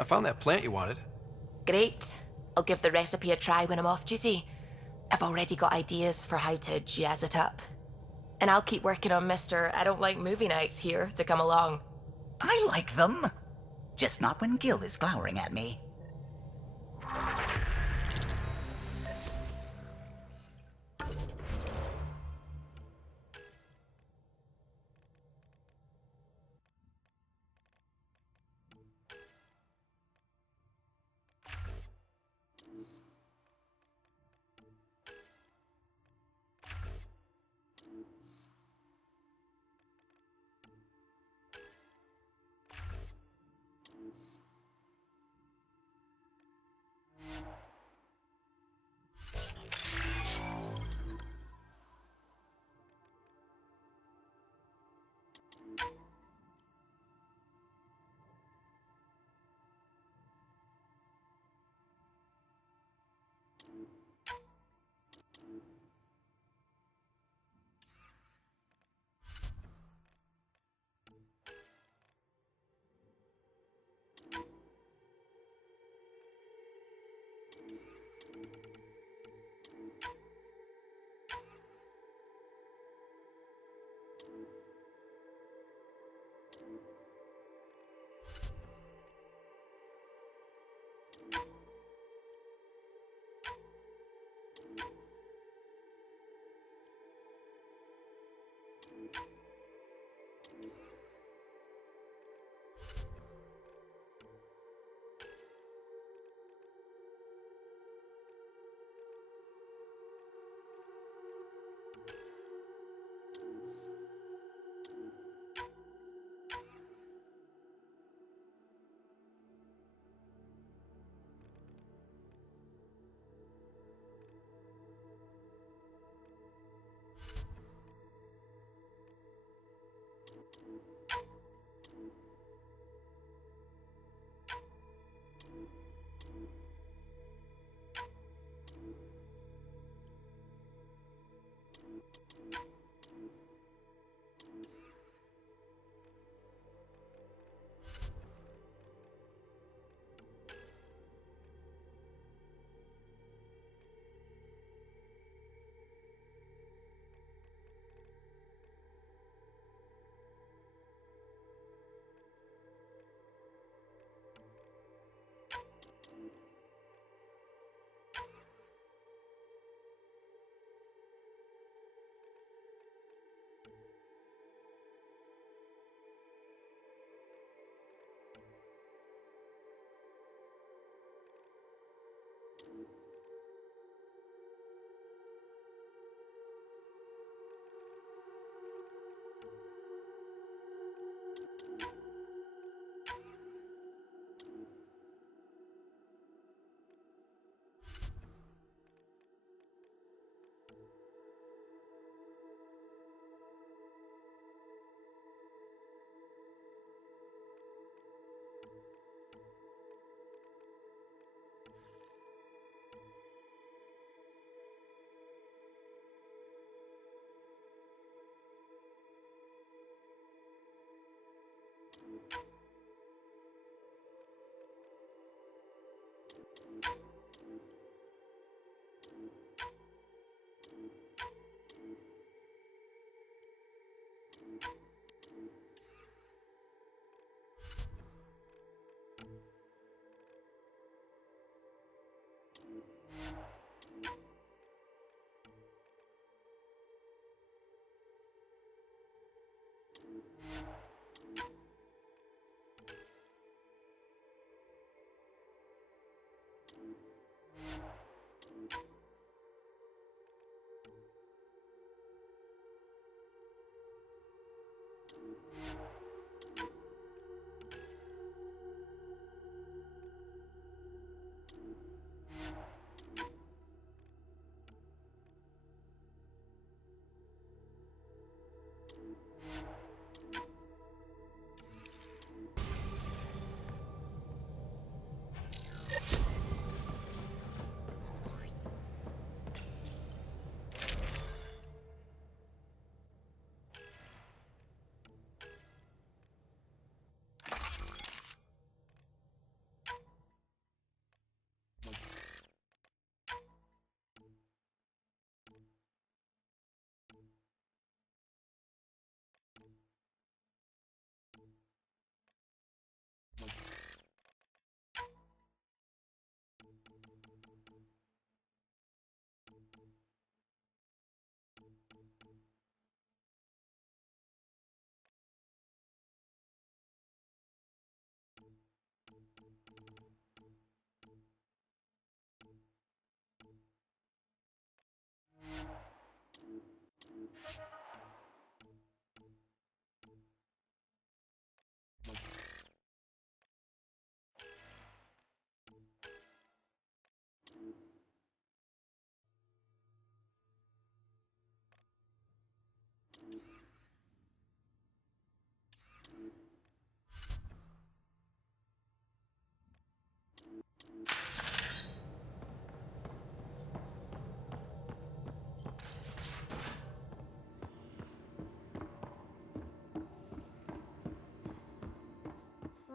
I found that plant you wanted. Great. I'll give the recipe a try when I'm off duty. I've already got ideas for how to jazz it up. And I'll keep working on Mr. I don't like movie nights here to come along. I like them. Just not when Gil is glowering at me.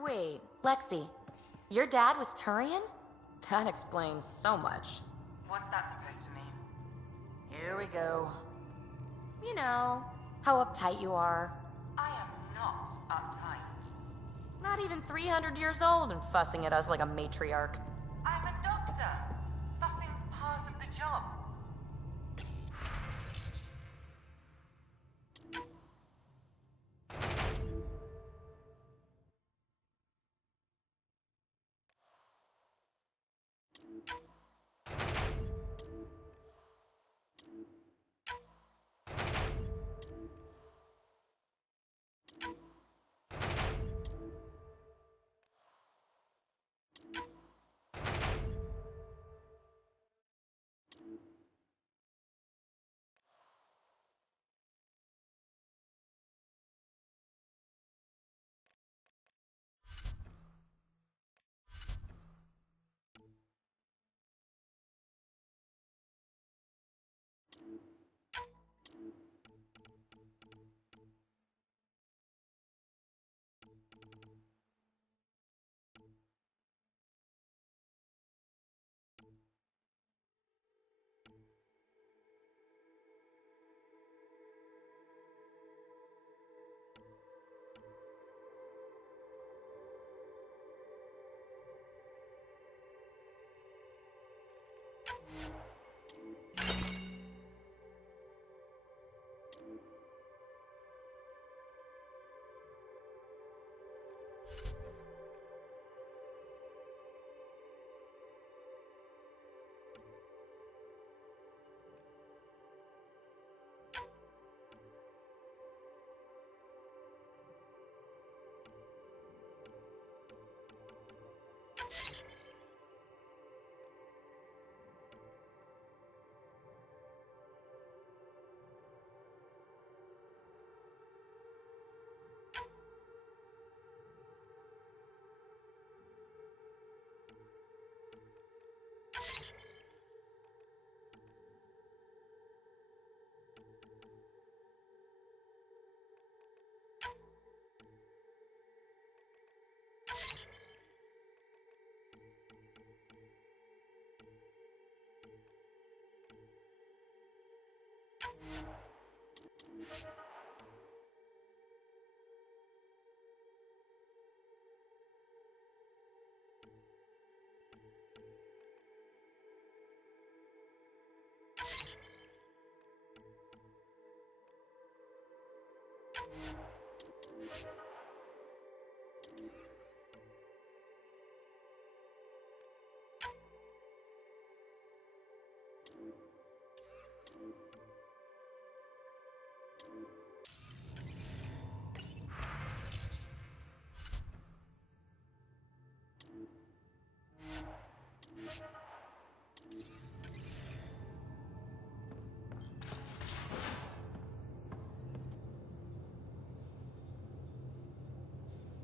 Wait, Lexi, your dad was Turian? That explains so much. What's that supposed to mean? Here we go. You know, how uptight you are. I am not uptight. Not even 300 years old and fussing at us like a matriarch. I'm a doctor. Fussing's part of the job.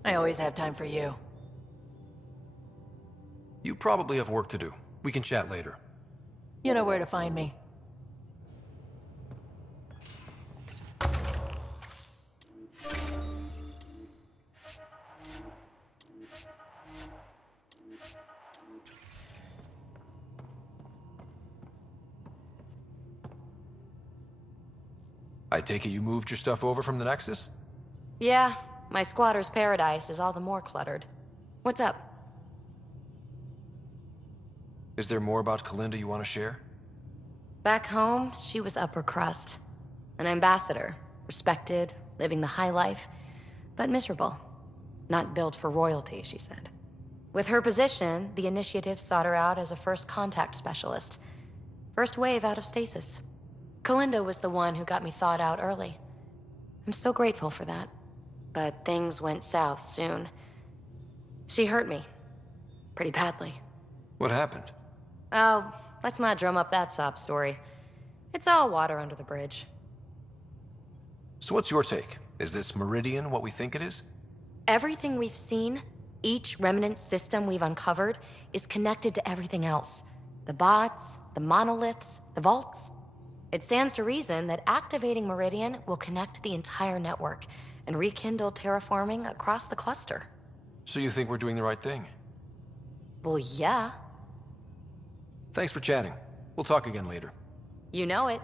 I always have time for you. You probably have work to do. We can chat later. You know where to find me. I take it you moved your stuff over from the Nexus? Yeah, my squatter's paradise is all the more cluttered. What's up? Is there more about Kalinda you want to share? Back home, she was upper crust. An ambassador, respected, living the high life, but miserable. Not built for royalty, she said. With her position, the Initiative sought her out as a first contact specialist. First wave out of stasis. Kalinda was the one who got me thawed out early. I'm still grateful for that. But things went south soon. She hurt me. Pretty badly. What happened? Oh, let's not drum up that sob story. It's all water under the bridge. So what's your take? Is this Meridian what we think it is? Everything we've seen, each remnant system we've uncovered, is connected to everything else. The bots, the monoliths, the vaults. It stands to reason that activating Meridian will connect the entire network and rekindle terraforming across the cluster. So you think we're doing the right thing? Well, yeah. Thanks for chatting. We'll talk again later. You know it.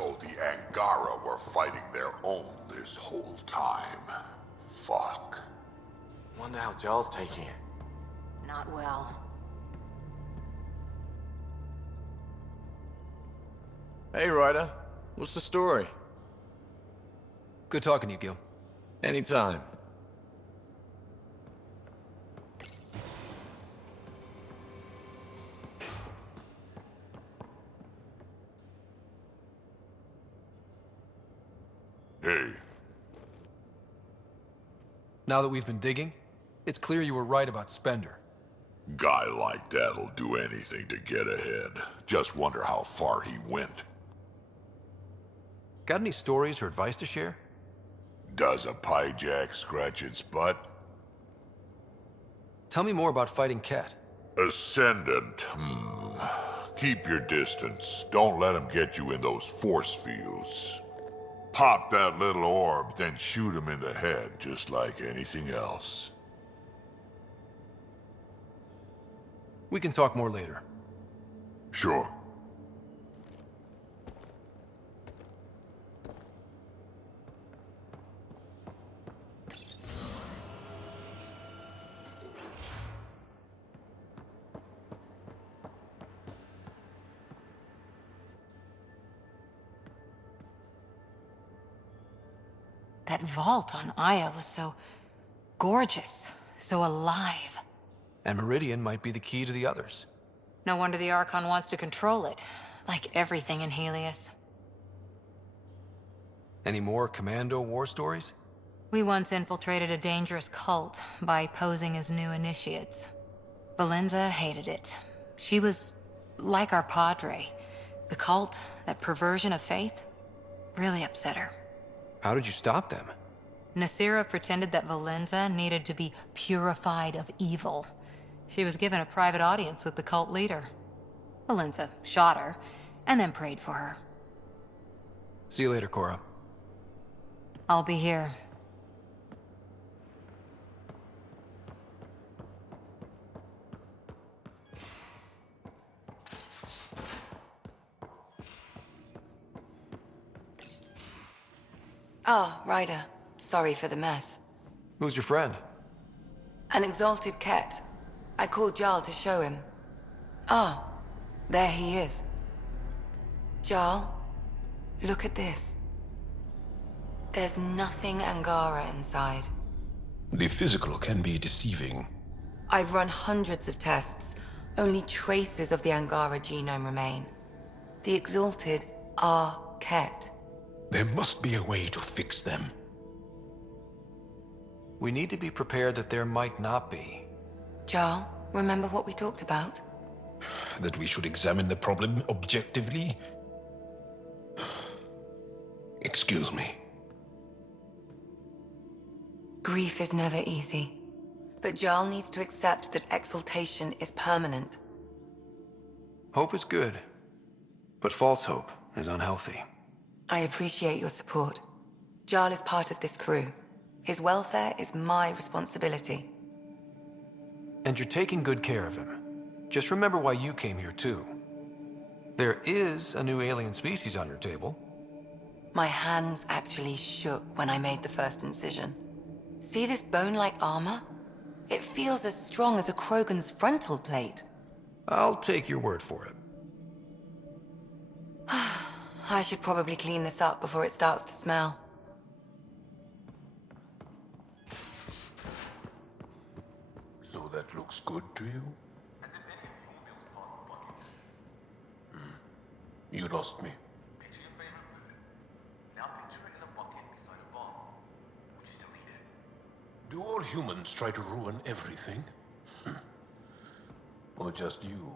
So the Angara were fighting their own this whole time. Fuck. Wonder how Joel's taking it. Not well. Hey, Ryder. What's the story? Good talking to you, Gil. Anytime. Hey, Now that we've been digging, it's clear you were right about Spender. guy like that'll do anything to get ahead. Just wonder how far he went. Got any stories or advice to share? Does a piejack scratch its butt? Tell me more about fighting Ket. Ascendant, Keep your distance. Don't let him get you in those force fields. Pop that little orb, then shoot him in the head, just like anything else. We can talk more later. Sure. That vault on Aya was so gorgeous, so alive. And Meridian might be the key to the others. No wonder the Archon wants to control it, like everything in Helios. Any more Commando war stories? We once infiltrated a dangerous cult by posing as new initiates. Valenza hated it. She was like our padre. The cult, that perversion of faith, really upset her. How did you stop them? Nasira pretended that Valenza needed to be purified of evil. She was given a private audience with the cult leader. Valenza shot her, and then prayed for her. See you later, Cora. I'll be here. Ah, Ryder. Sorry for the mess. Who's your friend? An exalted cat. I called Jarl to show him. Ah, there he is. Jarl, look at this. There's nothing Angara inside. The physical can be deceiving. I've run hundreds of tests. Only traces of the Angara genome remain. The exalted are Ket. There must be a way to fix them. We need to be prepared that there might not be. Jarl, remember what we talked about? That we should examine the problem objectively? Excuse me. Grief is never easy. But Jarl needs to accept that exaltation is permanent. Hope is good, but false hope is unhealthy. I appreciate your support. Jarl is part of this crew. His welfare is my responsibility. And you're taking good care of him. Just remember why you came here too. There is a new alien species on your table. My hands actually shook when I made the first incision. See this bone-like armor? It feels as strong as a Krogan's frontal plate. I'll take your word for it. I should probably clean this up before it starts to smell. So that looks good to you? You lost me. Picture your favorite food. Now picture it in a bucket beside a bomb. Would you still eat it? Do all humans try to ruin everything? Or just you?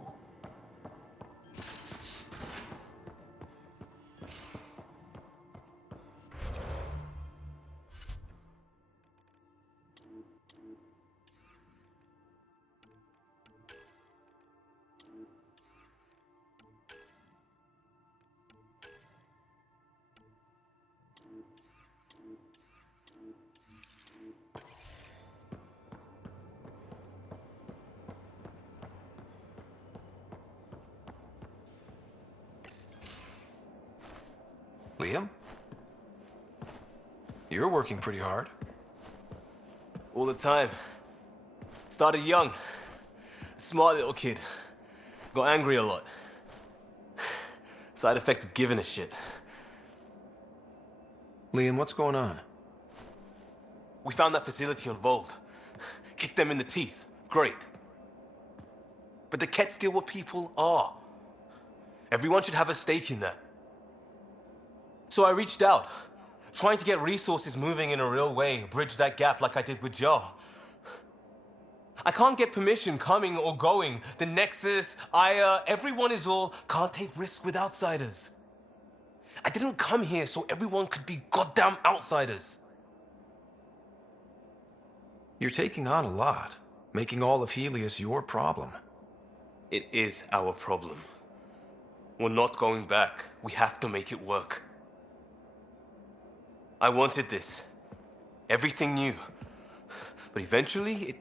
Liam? You're working pretty hard. All the time. Started young. Smart little kid. Got angry a lot. Side effect of giving a shit. Liam, what's going on? We found that facility on Vold. Kicked them in the teeth. Great. But the Ket steal what people are. Everyone should have a stake in that. So I reached out, trying to get resources moving in a real way, bridge that gap like I did with Jar. I can't get permission coming or going. The Nexus, Aya, everyone is all can't take risks with outsiders. I didn't come here so everyone could be goddamn outsiders. You're taking on a lot, making all of Helios your problem. It is our problem. We're not going back. We have to make it work. I wanted this. Everything new. But eventually,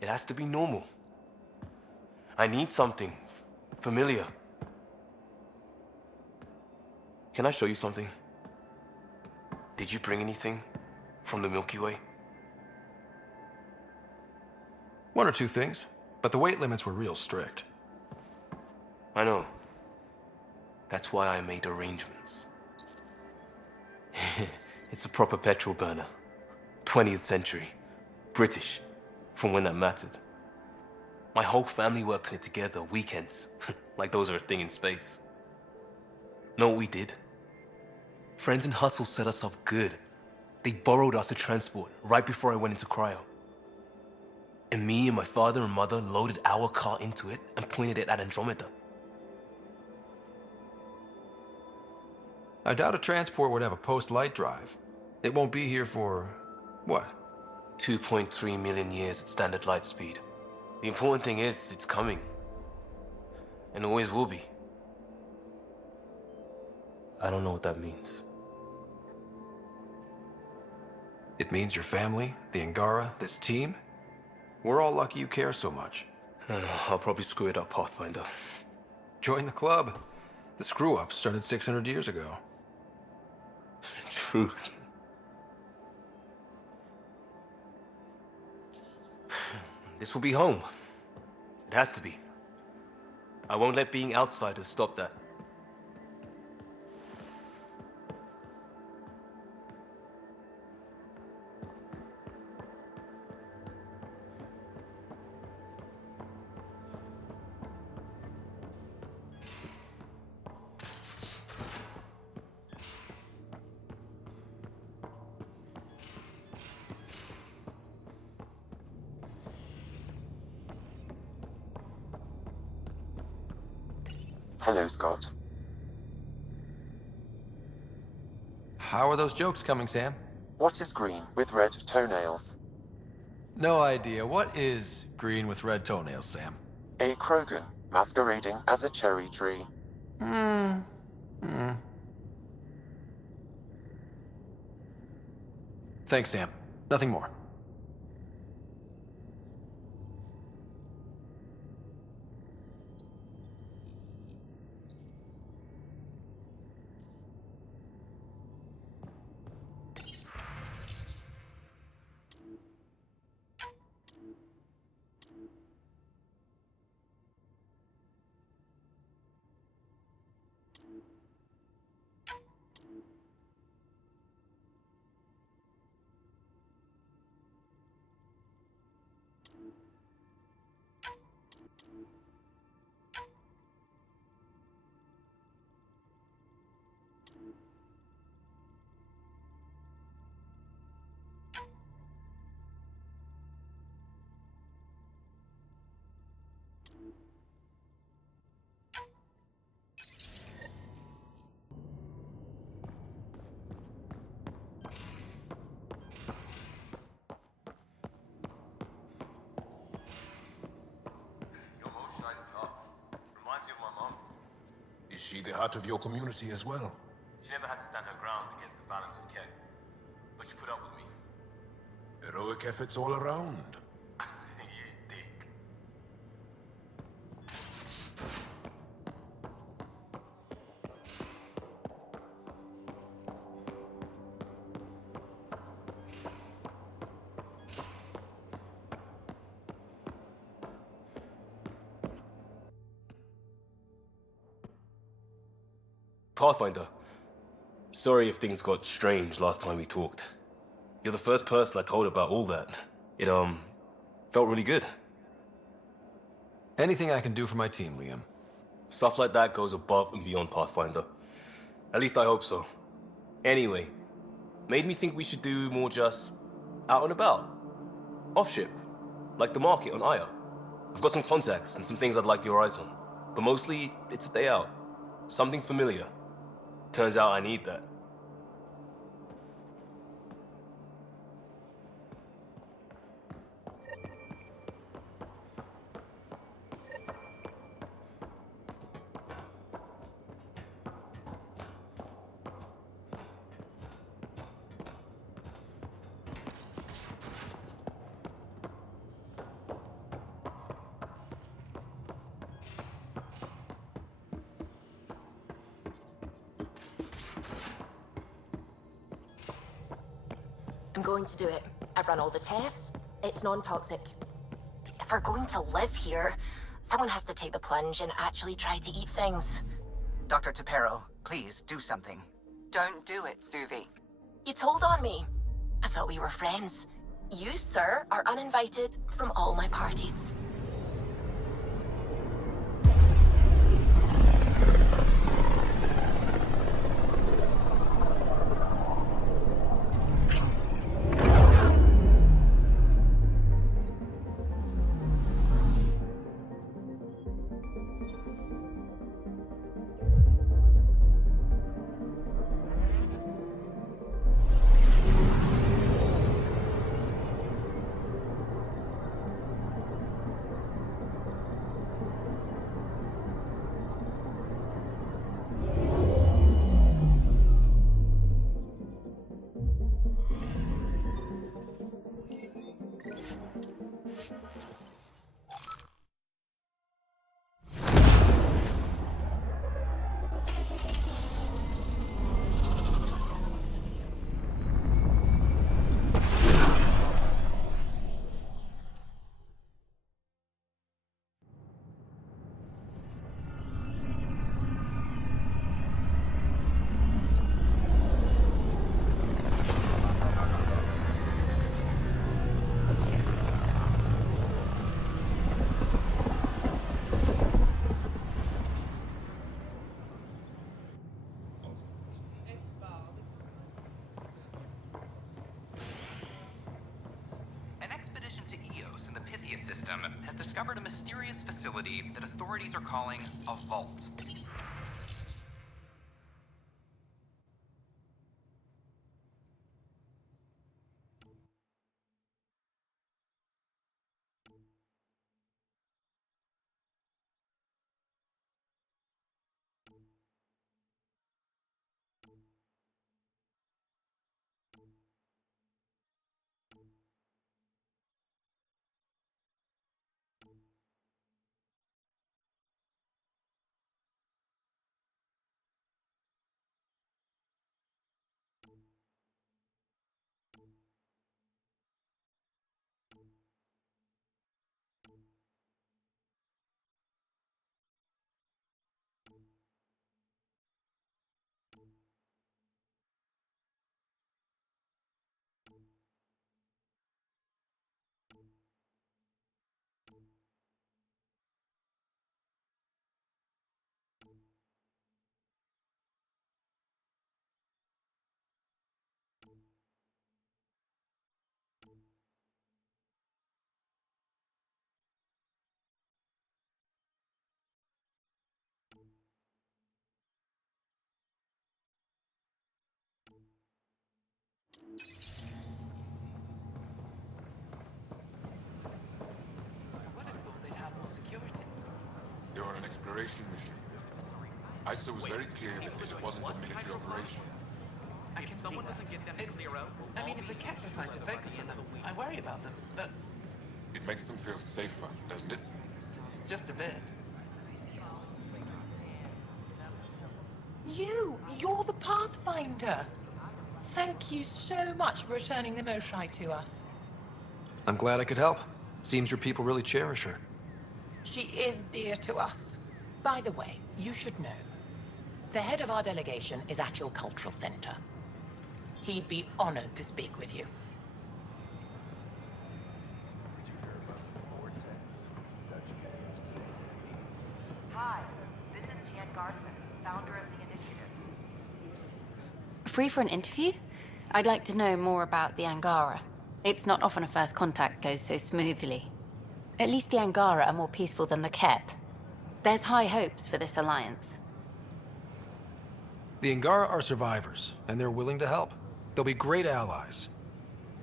it has to be normal. I need something familiar. Can I show you something? Did you bring anything from the Milky Way? One or two things, but the weight limits were real strict. I know. That's why I made arrangements. It's a proper petrol burner. 20th century. British. From when that mattered. My whole family worked on it together, weekends. Like those are a thing in space. Know what we did? Friends and Hustle set us up good. They borrowed us a transport right before I went into cryo. And me and my father and mother loaded our car into it and pointed it at Andromeda. I doubt a transport would have a post-light drive. It won't be here for, what? 2.3 million years at standard light speed. The important thing is, it's coming. And always will be. I don't know what that means. It means your family, the Angara, this team. We're all lucky you care so much. I'll probably screw it up, Pathfinder. Join the club. The screw-up started 600 years ago. truth. This will be home. It has to be. I won't let being outsiders stop that. Hello, Scott. How are those jokes coming, Sam? What is green with red toenails? No idea. What is green with red toenails, Sam? A Krogan masquerading as a cherry tree. Thanks, Sam. Nothing more. Your motionized tough. Reminds me of my mom. Is she the heart of your community as well? She never had to stand her ground against the balance of Ken. But she put up with me. Heroic efforts all around. You dick. Pathfinder. Sorry if things got strange last time we talked. You're the first person I told about all that. It, felt really good. Anything I can do for my team, Liam. Stuff like that goes above and beyond Pathfinder. At least I hope so. Anyway, made me think we should do more just out and about. Off ship. Like the market on Aya. I've got some contacts and some things I'd like your eyes on. But mostly, it's a day out. Something familiar. Turns out I need that. I'm going to do it. I've run all the tests. It's non-toxic. If we're going to live here, someone has to take the plunge and actually try to eat things. Dr. Tapero, please do something. Don't do it, Suvi. You told on me. I thought we were friends. You, sir, are uninvited from all my parties. discovered a mysterious facility that authorities are calling a vault. You're on an exploration mission. ISO was very clear that this wasn't a military operation. I can see that. I mean, if the cat decide to focus on them, I worry about them, but... It makes them feel safer, doesn't it? Just a bit. You're the Pathfinder! Thank you so much for returning the Moshai to us. I'm glad I could help. Seems your people really cherish her. She is dear to us. By the way, you should know. The head of our delegation is at your cultural center. He'd be honored to speak with you. Hi, this is Jan Garson, founder of the initiative. Free for an interview? I'd like to know more about the Angara. It's not often a first contact goes so smoothly. At least the Angara are more peaceful than the Ket. There's high hopes for this alliance. The Angara are survivors, and they're willing to help. They'll be great allies.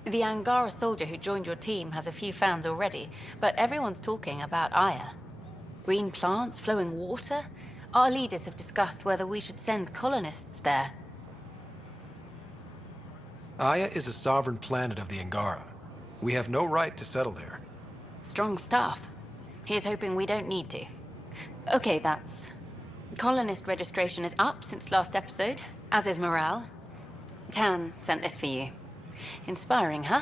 The Angara soldier who joined your team has a few fans already, but everyone's talking about Aya. Green plants, flowing water? Our leaders have discussed whether we should send colonists there. Aya is a sovereign planet of the Angara. We have no right to settle there. Strong stuff. Here's hoping we don't need to. Okay, that's... Colonist registration is up since last episode, as is morale. Tan sent this for you. Inspiring, huh?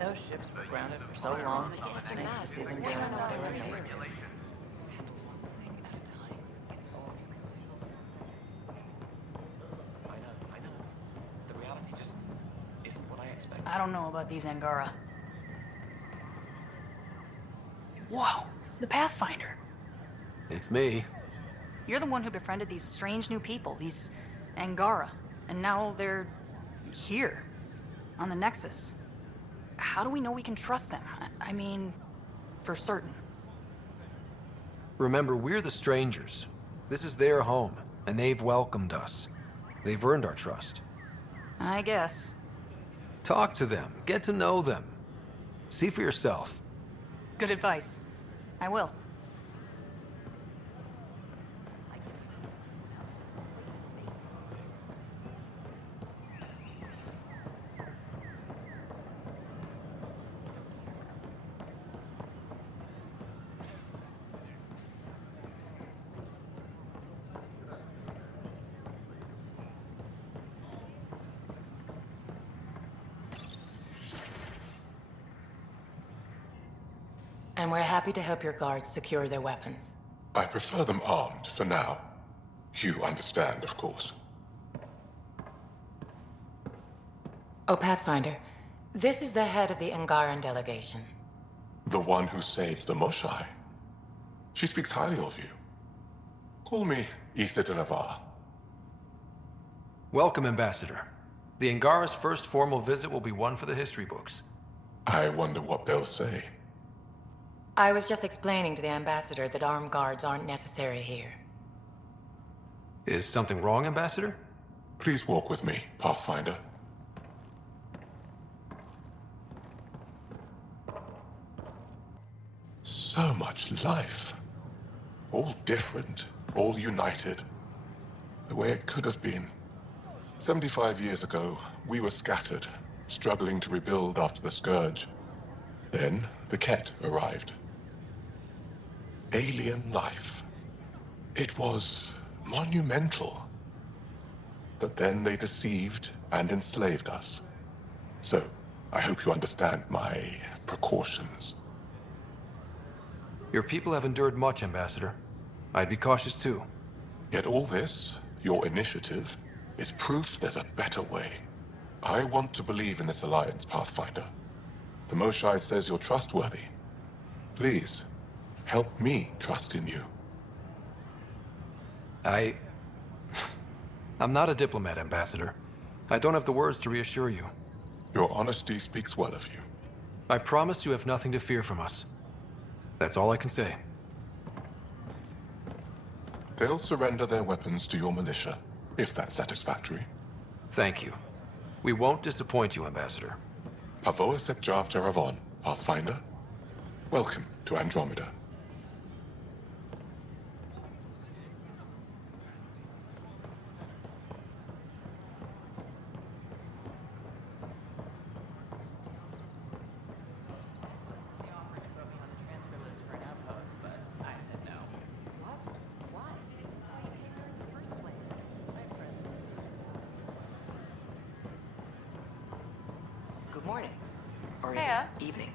Those ships were grounded for so long. It's nice to see them doing what they were doing. I know. The reality just isn't what I expected. I don't know about these Angara. Whoa, it's the Pathfinder. It's me. You're the one who befriended these strange new people, these Angara. And now they're... here. On the Nexus. How do we know we can trust them? I mean, for certain. Remember, we're the strangers. This is their home, and they've welcomed us. They've earned our trust. I guess. Talk to them. Get to know them. See for yourself. Good advice. I will. And we're happy to help your guards secure their weapons. I prefer them armed for now. You understand, of course. Oh, Pathfinder, this is the head of the Angaran delegation. The one who saved the Moshai. She speaks highly of you. Call me Issa de Navarre. Welcome, Ambassador. The Angara's first formal visit will be one for the history books. I wonder what they'll say. I was just explaining to the ambassador that armed guards aren't necessary here. Is something wrong, Ambassador? Please walk with me, Pathfinder. So much life. All different, all united. The way it could have been. 75 years ago, we were scattered, struggling to rebuild after the Scourge. Then, the Ket arrived. Alien life. It was monumental. But then they deceived and enslaved us. So, I hope you understand my precautions. Your people have endured much, Ambassador. I'd be cautious too. Yet all this, your initiative, is proof there's a better way. I want to believe in this alliance, Pathfinder. The Moshae says you're trustworthy. Please, help me trust in you. I'm not a diplomat, Ambassador. I don't have the words to reassure you. Your honesty speaks well of you. I promise you have nothing to fear from us. That's all I can say. They'll surrender their weapons to your militia, if that's satisfactory. Thank you. We won't disappoint you, Ambassador. Pavoa Sek Jav Jaravon, Pathfinder. Welcome to Andromeda. Good morning. Or is Hiya. it evening?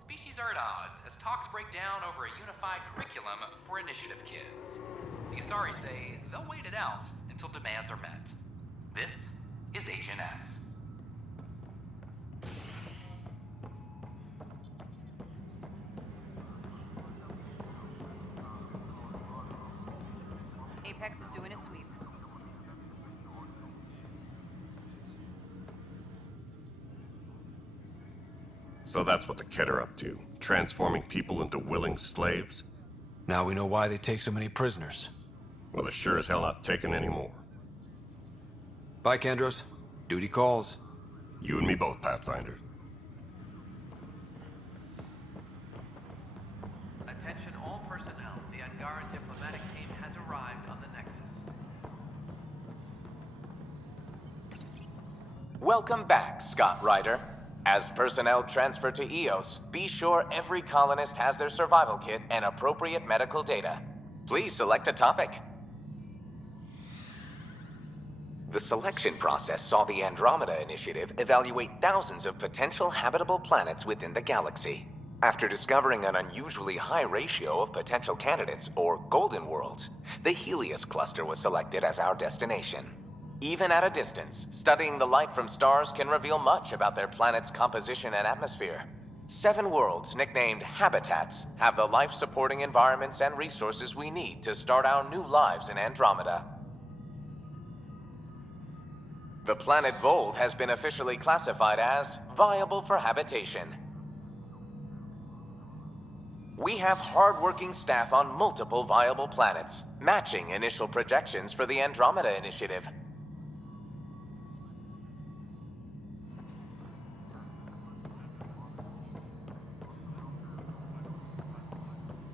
Species are at odds as talks break down over a unified curriculum for initiative kids. The Asari say they'll wait it out until demands are met. This is HNS. Apex is doing a sweep. So that's what the Ket are up to, transforming people into willing slaves? Now we know why they take so many prisoners. Well, they're sure as hell not taking any more. Bye, Kandros. Duty calls. You and me both, Pathfinder. Attention all personnel. The Angaran diplomatic team has arrived on the Nexus. Welcome back, Scott Ryder. As personnel transfer to EOS, be sure every colonist has their survival kit and appropriate medical data. Please select a topic. The selection process saw the Andromeda Initiative evaluate thousands of potential habitable planets within the galaxy. After discovering an unusually high ratio of potential candidates, or golden worlds, the Helios cluster was selected as our destination. Even at a distance, studying the light from stars can reveal much about their planet's composition and atmosphere. 7 worlds, nicknamed habitats, have the life-supporting environments and resources we need to start our new lives in Andromeda. The planet Vold has been officially classified as viable for habitation. We have hard-working staff on multiple viable planets, matching initial projections for the Andromeda Initiative.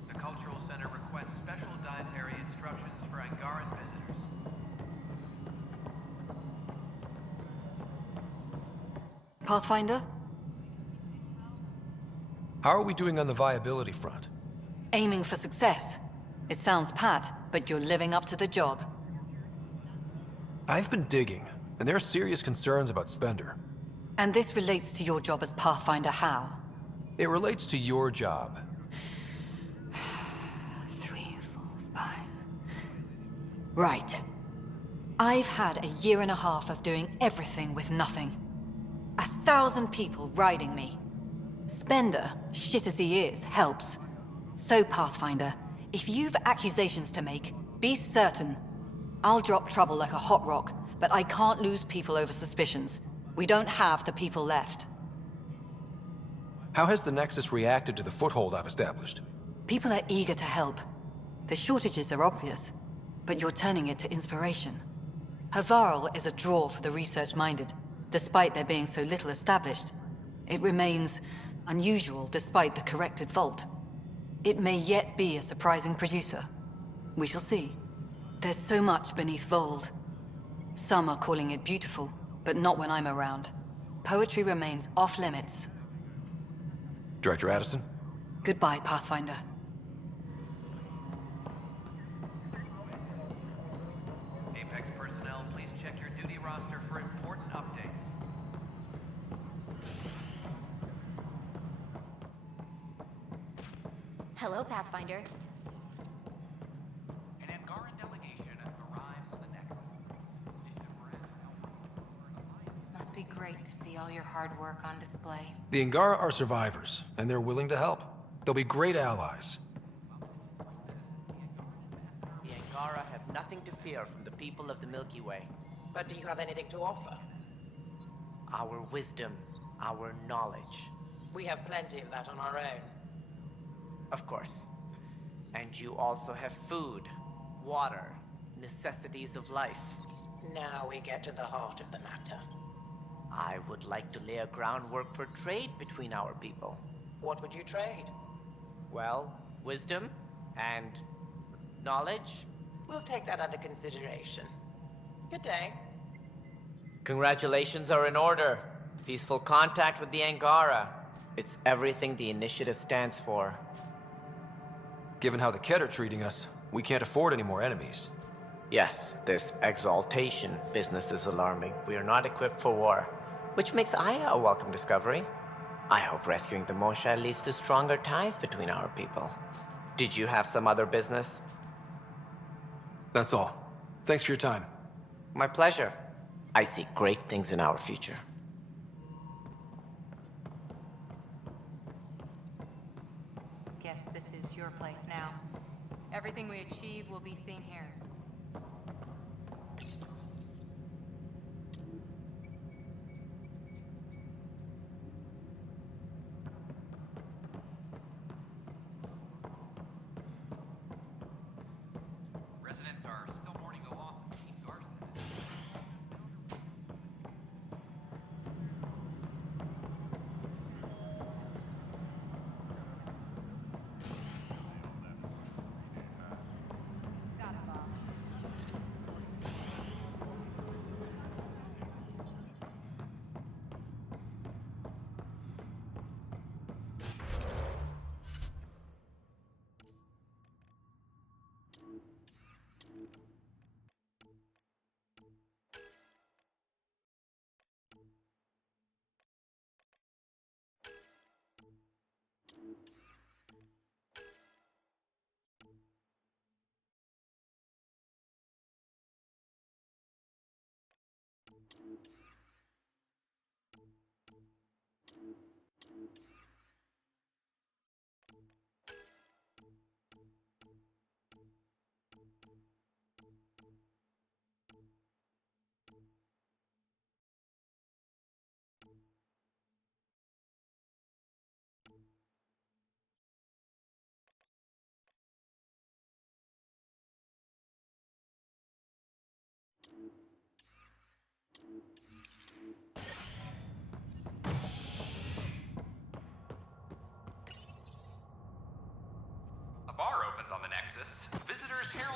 The Cultural Center requests special dietary instructions for Angaran visitors. Pathfinder? How are we doing on the viability front? Aiming for success. It sounds pat, but you're living up to the job. I've been digging, and there are serious concerns about Spender. And this relates to your job as Pathfinder how? It relates to your job. 3, 4, 5... Right. I've had a year and a half of doing everything with nothing. 1,000 people riding me. Spender, shit as he is, helps. So, Pathfinder, if you've accusations to make, be certain. I'll drop trouble like a hot rock, but I can't lose people over suspicions. We don't have the people left. How has the Nexus reacted to the foothold I've established? People are eager to help. The shortages are obvious, but you're turning it to inspiration. Havarl is a draw for the research-minded, despite there being so little established. It remains unusual despite the corrected vault. It may yet be a surprising producer. We shall see. There's so much beneath Vold. Some are calling it beautiful, but not when I'm around. Poetry remains off-limits. Director Addison? Goodbye, Pathfinder. Apex personnel, please check your duty roster for important updates. Hello, Pathfinder. An Angaran delegation arrives on the Nexus. Must be great to see all your hard work on display. The Angara are survivors, and they're willing to help. They'll be great allies. The Angara have nothing to fear from the people of the Milky Way. But do you have anything to offer? Our wisdom, our knowledge. We have plenty of that on our own. Of course. And you also have food, water, necessities of life. Now we get to the heart of the matter. I would like to lay a groundwork for trade between our people. What would you trade? Well, wisdom and knowledge. We'll take that under consideration. Good day. Congratulations are in order. Peaceful contact with the Angara. It's everything the initiative stands for. Given how the Ket are treating us, we can't afford any more enemies. Yes, this exaltation business is alarming. We are not equipped for war, which makes Aya a welcome discovery. I hope rescuing the Moshae leads to stronger ties between our people. Did you have some other business? That's all. Thanks for your time. My pleasure. I see great things in our future. Guess this is your place now. Everything we achieve will be seen here. Residents are still mourning the loss of Team Garson.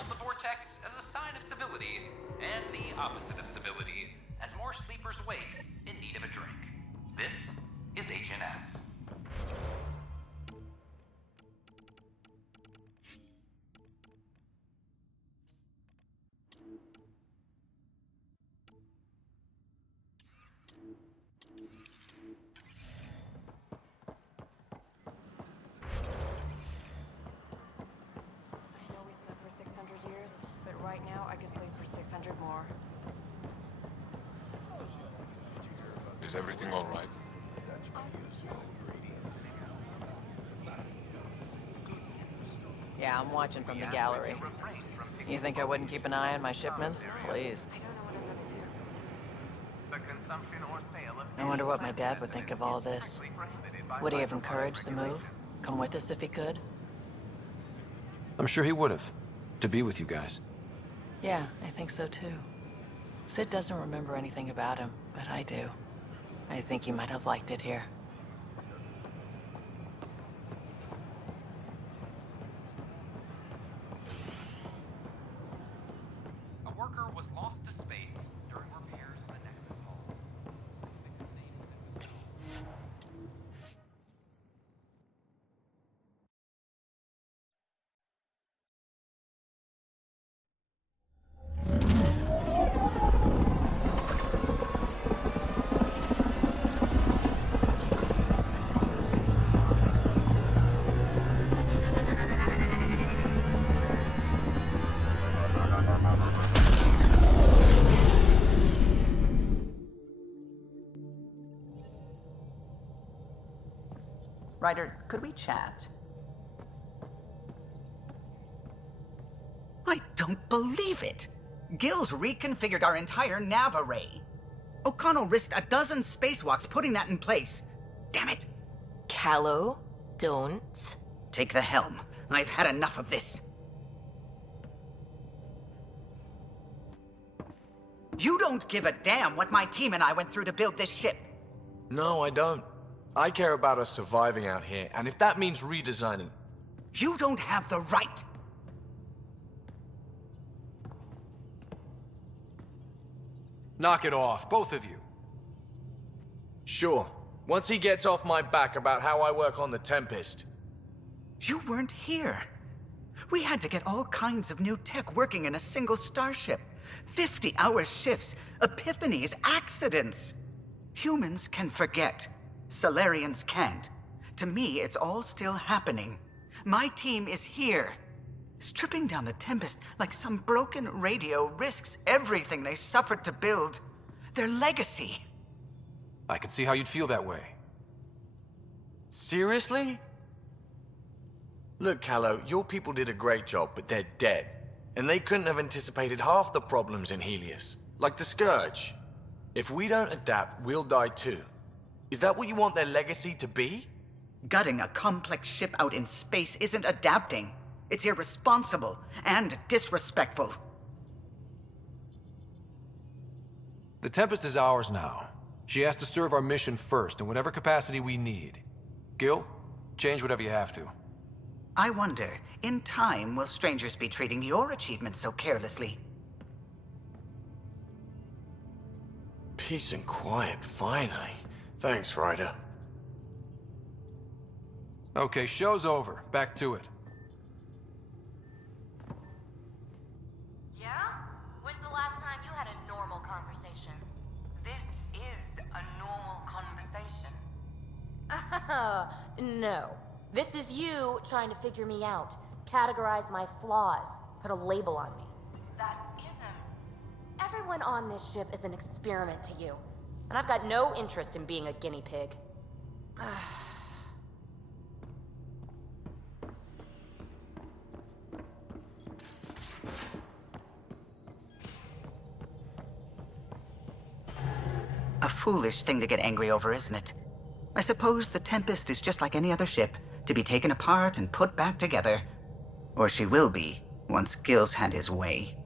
the vortex as a sign of civility, and the opposite of civility, as more sleepers wake in need of a drink. This is HNS. I know we slept for 600 years, but right now I could sleep for 600 more. Is everything all right? Yeah, I'm watching from the gallery. You think I wouldn't keep an eye on my shipments? Please. I wonder what my dad would think of all this. Would he have encouraged the move? Come with us if he could? I'm sure he would have. To be with you guys. Yeah, I think so too. Sid doesn't remember anything about him, but I do. I think he might have liked it here. A worker was lost to space during repairs on the Nexus hull. Ryder, could we chat? I don't believe it! Gil's reconfigured our entire nav array. O'Connell risked a dozen spacewalks putting that in place. Damn it! Callow, don't. Take the helm. I've had enough of this. You don't give a damn what my team and I went through to build this ship. No, I don't. I care about us surviving out here, and if that means redesigning... You don't have the right! Knock it off, both of you. Sure. Once he gets off my back about how I work on the Tempest. You weren't here. We had to get all kinds of new tech working in a single starship. 50-hour shifts, epiphanies, accidents. Humans can forget. Solarians can't. To me, it's all still happening. My team is here. Stripping down the Tempest like some broken radio risks everything they suffered to build. Their legacy. I can see how you'd feel that way. Seriously? Look, Callow, your people did a great job, but they're dead. And they couldn't have anticipated half the problems in Helios. Like the Scourge. If we don't adapt, we'll die too. Is that what you want their legacy to be? Gutting a complex ship out in space isn't adapting. It's irresponsible and disrespectful. The Tempest is ours now. She has to serve our mission first in whatever capacity we need. Gil, change whatever you have to. I wonder, in time, will strangers be treating your achievements so carelessly? Peace and quiet, finally. Thanks, Ryder. Okay, show's over. Back to it. Yeah? When's the last time you had a normal conversation? This is a normal conversation. No. This is you trying to figure me out, categorize my flaws, put a label on me. That isn't. Everyone on this ship is an experiment to you, and I've got no interest in being a guinea pig. A foolish thing to get angry over, isn't it? I suppose the Tempest is just like any other ship, to be taken apart and put back together. Or she will be, once Gil's had his way.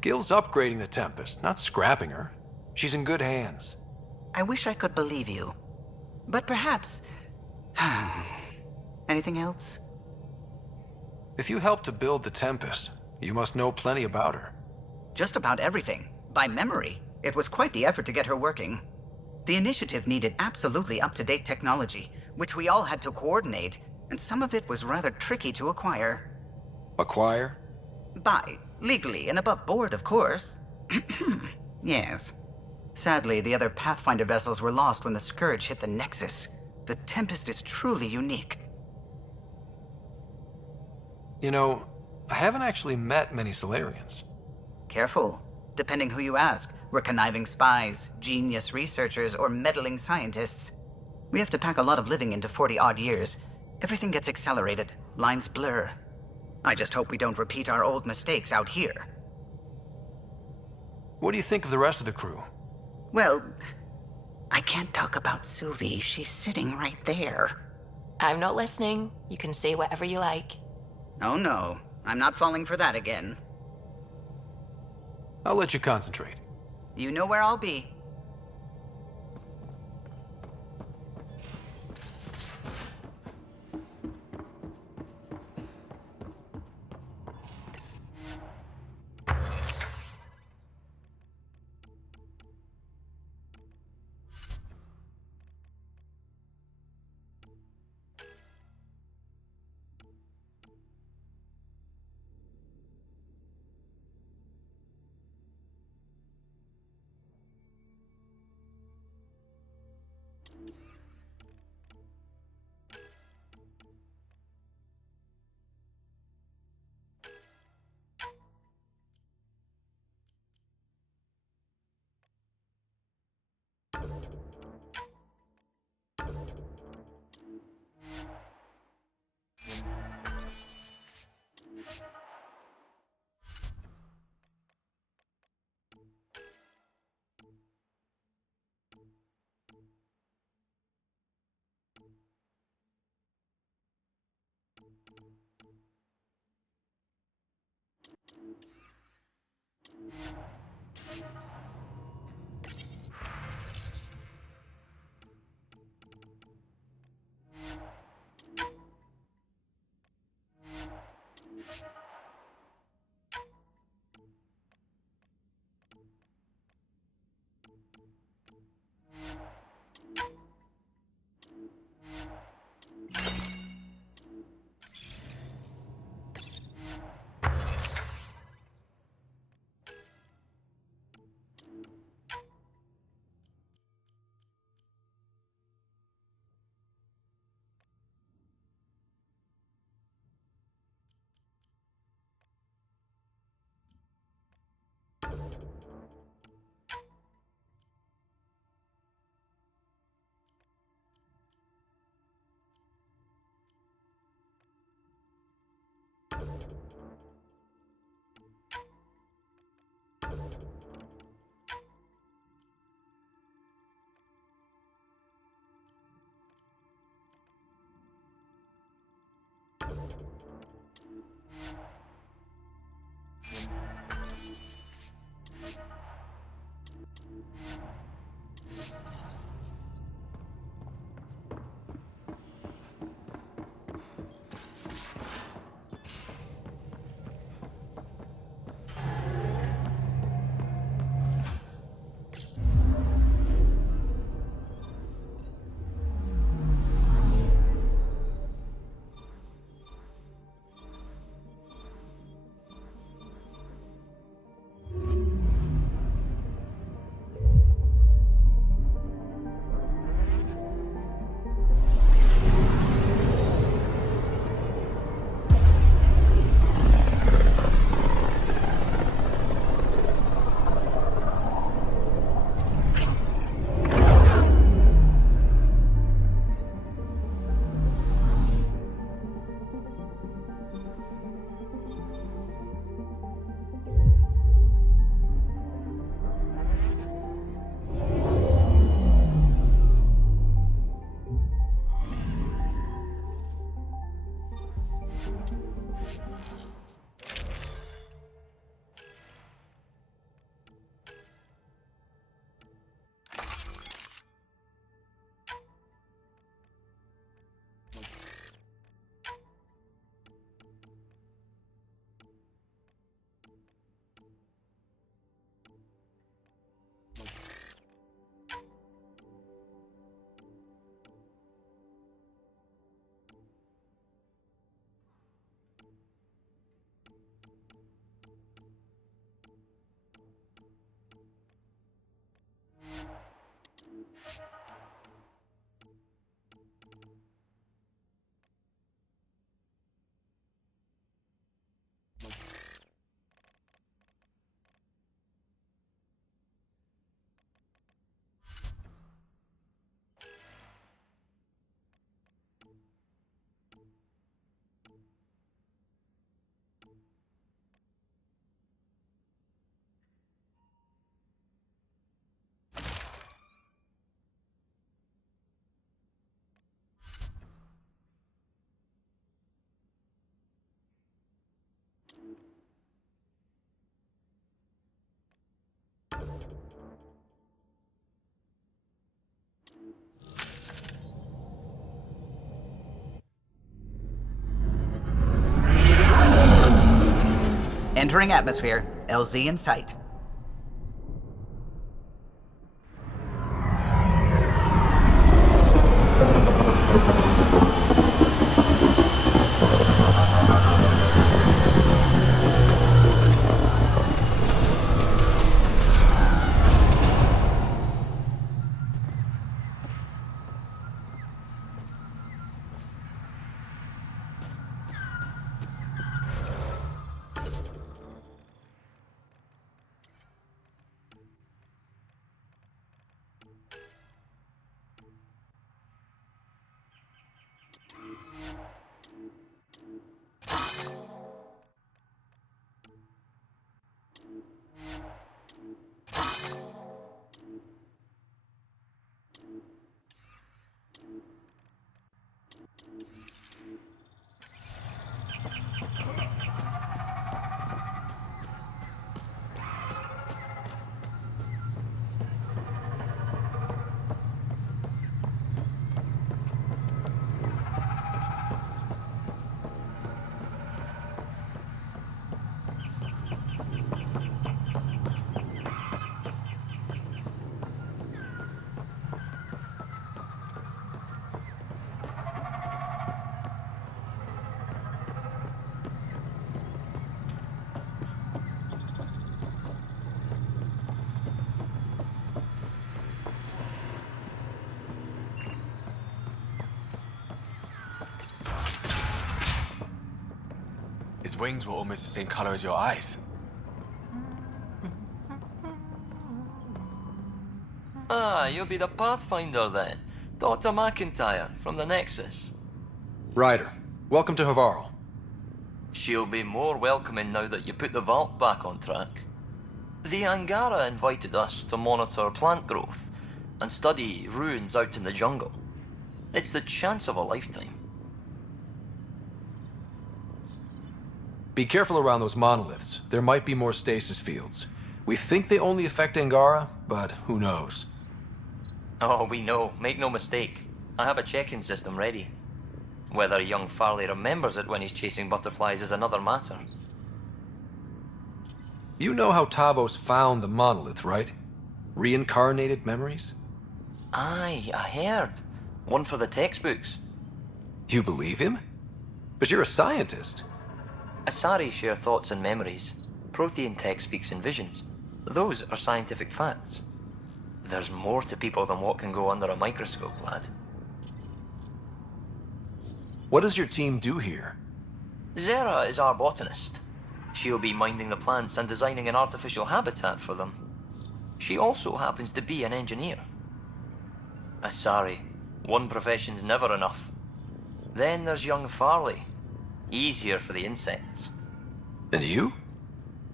Gil's upgrading the Tempest, not scrapping her. She's in good hands. I wish I could believe you. But perhaps... Anything else? If you helped to build the Tempest, you must know plenty about her. Just about everything. By memory. It was quite the effort to get her working. The initiative needed absolutely up-to-date technology, which we all had to coordinate, and some of it was rather tricky to acquire. Acquire? Buy. Legally and above board, of course. Yes. Sadly, the other Pathfinder vessels were lost when the Scourge hit the Nexus. The Tempest is truly unique. You know, I haven't actually met many Solarians. Careful. Depending who you ask, we're conniving spies, genius researchers, or meddling scientists. We have to pack a lot of living into 40-odd years. Everything gets accelerated, lines blur. I just hope we don't repeat our old mistakes out here. What do you think of the rest of the crew? Well, I can't talk about Suvi. She's sitting right there. I'm not listening. You can say whatever you like. Oh no, I'm not falling for that again. I'll let you concentrate. You know where I'll be. Entering atmosphere. LZ in sight. His wings were almost the same color as your eyes. Ah, you'll be the Pathfinder then. Dr. McIntyre from the Nexus. Ryder, welcome to Havarl. She'll be more welcoming now that you put the vault back on track. The Angara invited us to monitor plant growth and study ruins out in the jungle. It's the chance of a lifetime. Be careful around those monoliths. There might be more stasis fields. We think they only affect Angara, but who knows? Oh, we know. Make no mistake. I have a check-in system ready. Whether young Farley remembers it when he's chasing butterflies is another matter. You know how Tavos found the monolith, right? Reincarnated memories? Aye, I heard. One for the textbooks. You believe him? But you're a scientist. Asari share thoughts and memories. Prothean tech speaks in visions. Those are scientific facts. There's more to people than what can go under a microscope, lad. What does your team do here? Zera is our botanist. She'll be minding the plants and designing an artificial habitat for them. She also happens to be an engineer. Asari, one profession's never enough. Then there's young Farley. Easier for the insects. And you?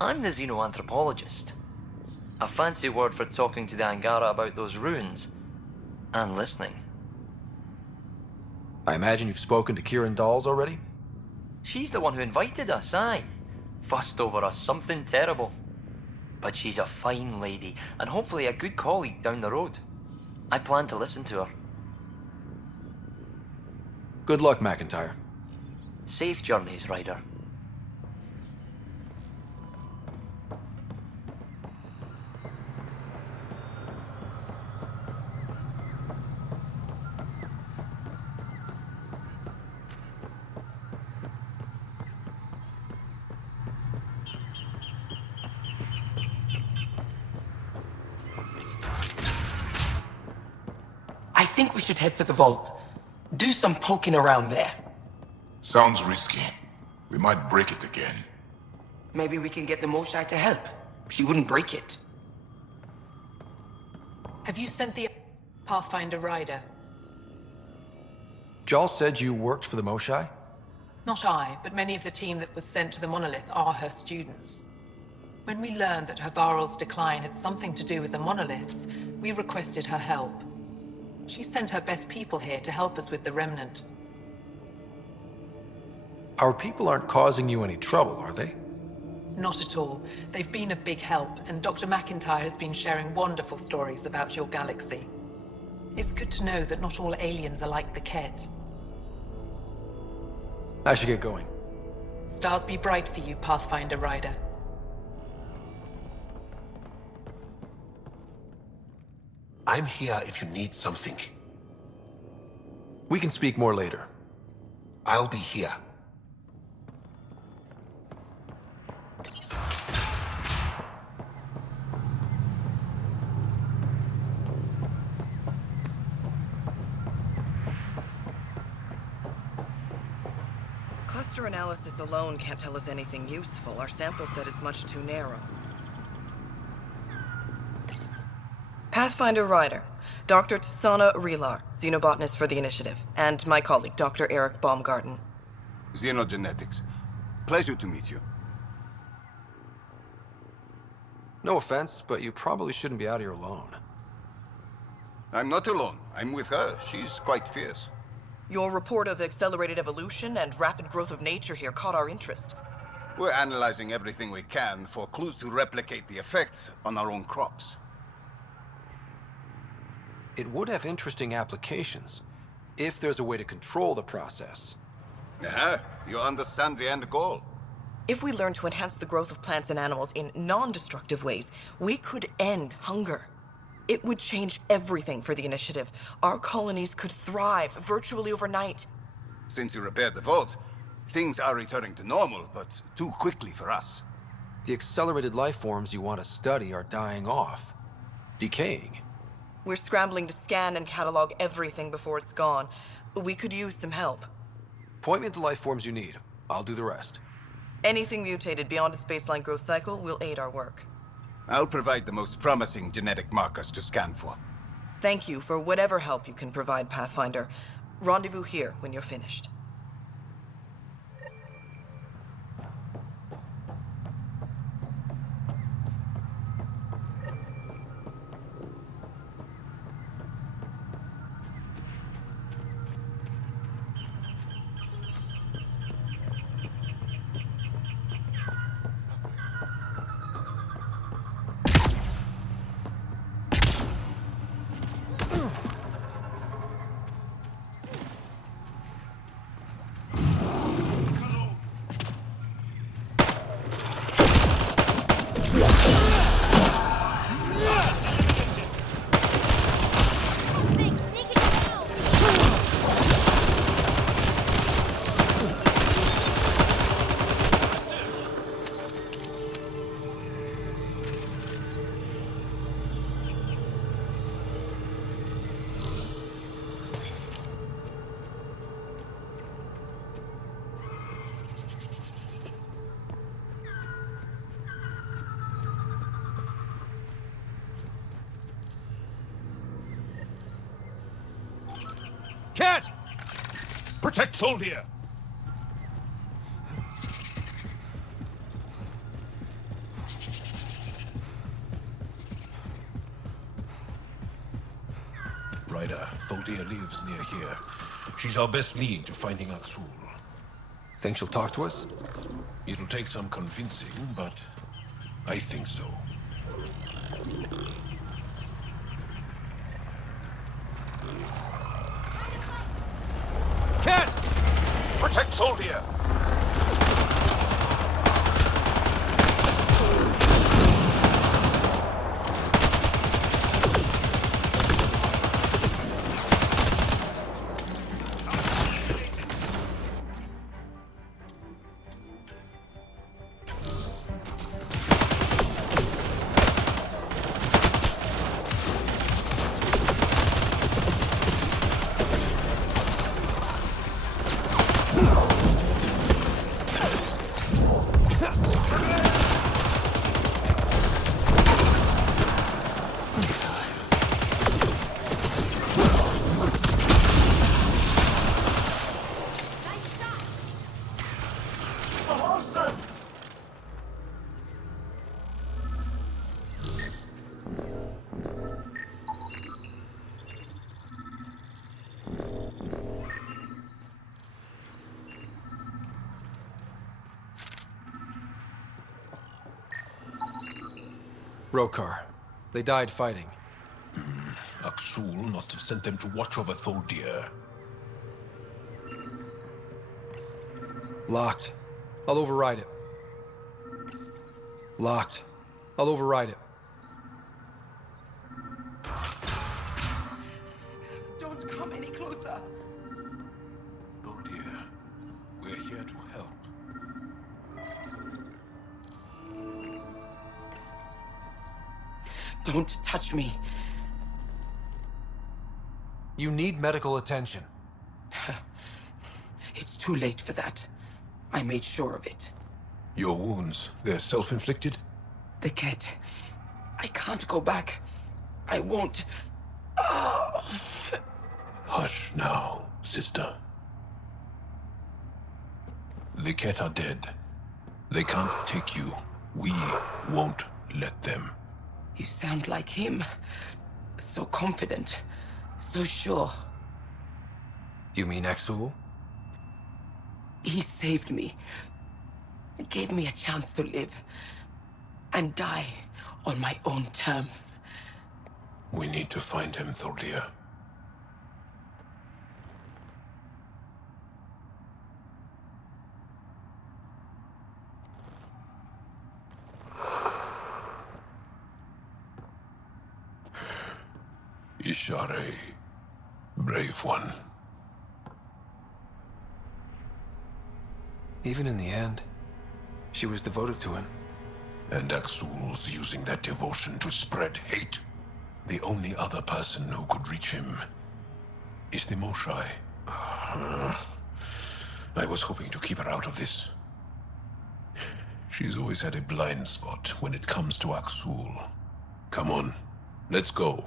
I'm the xenoanthropologist. A fancy word for talking to the Angara about those ruins. And listening. I imagine you've spoken to Kieran Dawes already? She's the one who invited us, aye. Fussed over us something terrible. But she's a fine lady, and hopefully a good colleague down the road. I plan to listen to her. Good luck, McIntyre. Safe journeys, Ryder. I think we should head to the vault. Do some poking around there. Sounds risky. We might break it again. Maybe we can get the Moshai to help. She wouldn't break it. Have you sent the Pathfinder Ryder? Jal said you worked for the Moshai? Not I, but many of the team that was sent to the monolith are her students. When we learned that Havarl's decline had something to do with the monoliths, we requested her help. She sent her best people here to help us with the remnant. Our people aren't causing you any trouble, are they? Not at all. They've been a big help, and Dr. McIntyre has been sharing wonderful stories about your galaxy. It's good to know that not all aliens are like the Ket. I should get going. Stars be bright for you, Pathfinder Ryder. I'm here if you need something. We can speak more later. I'll be here. Cluster analysis alone can't tell us anything useful. Our sample set is much too narrow. Pathfinder Ryder, Dr. Tsana Rilar, xenobotanist for the Initiative, and my colleague, Dr. Eric Baumgarten. Xenogenetics. Pleasure to meet you. No offense, but you probably shouldn't be out here alone. I'm not alone. I'm with her. She's quite fierce. Your report of accelerated evolution and rapid growth of nature here caught our interest. We're analyzing everything we can for clues to replicate the effects on our own crops. It would have interesting applications, if there's a way to control the process. Yeah, you understand the end goal. If we learn to enhance the growth of plants and animals in non-destructive ways, we could end hunger. It would change everything for the Initiative. Our colonies could thrive virtually overnight. Since you repaired the vault, things are returning to normal, but too quickly for us. The accelerated life forms you want to study are dying off. Decaying. We're scrambling to scan and catalog everything before it's gone. We could use some help. Point me to life forms you need. I'll do the rest. Anything mutated beyond its baseline growth cycle will aid our work. I'll provide the most promising genetic markers to scan for. Thank you for whatever help you can provide, Pathfinder. Rendezvous here when you're finished. Cat! Protect Soldier! Ryder, Tholdia lives near here. She's our best lead to finding Aksul. Think she'll talk to us? It'll take some convincing, but I think so. Cat! Protect Soldier! Rokar. They died fighting. Aksul must have sent them to watch over Tholdir. Locked. I'll override it. Locked. I'll override it. Don't touch me. You need medical attention. It's too late for that. I made sure of it. Your wounds, they're self-inflicted? The cat. I can't go back. I won't. Oh. Hush now, sister. The Ket are dead. They can't take you. We won't let them. You sound like him. So confident. So sure. You mean Exul? He saved me. Gave me a chance to live. And die on my own terms. We need to find him, Thordir. Ishare, brave one. Even in the end, she was devoted to him. And Axul's using that devotion to spread hate. The only other person who could reach him is the Moshai. I was hoping to keep her out of this. She's always had a blind spot when it comes to Axul. Come on, let's go.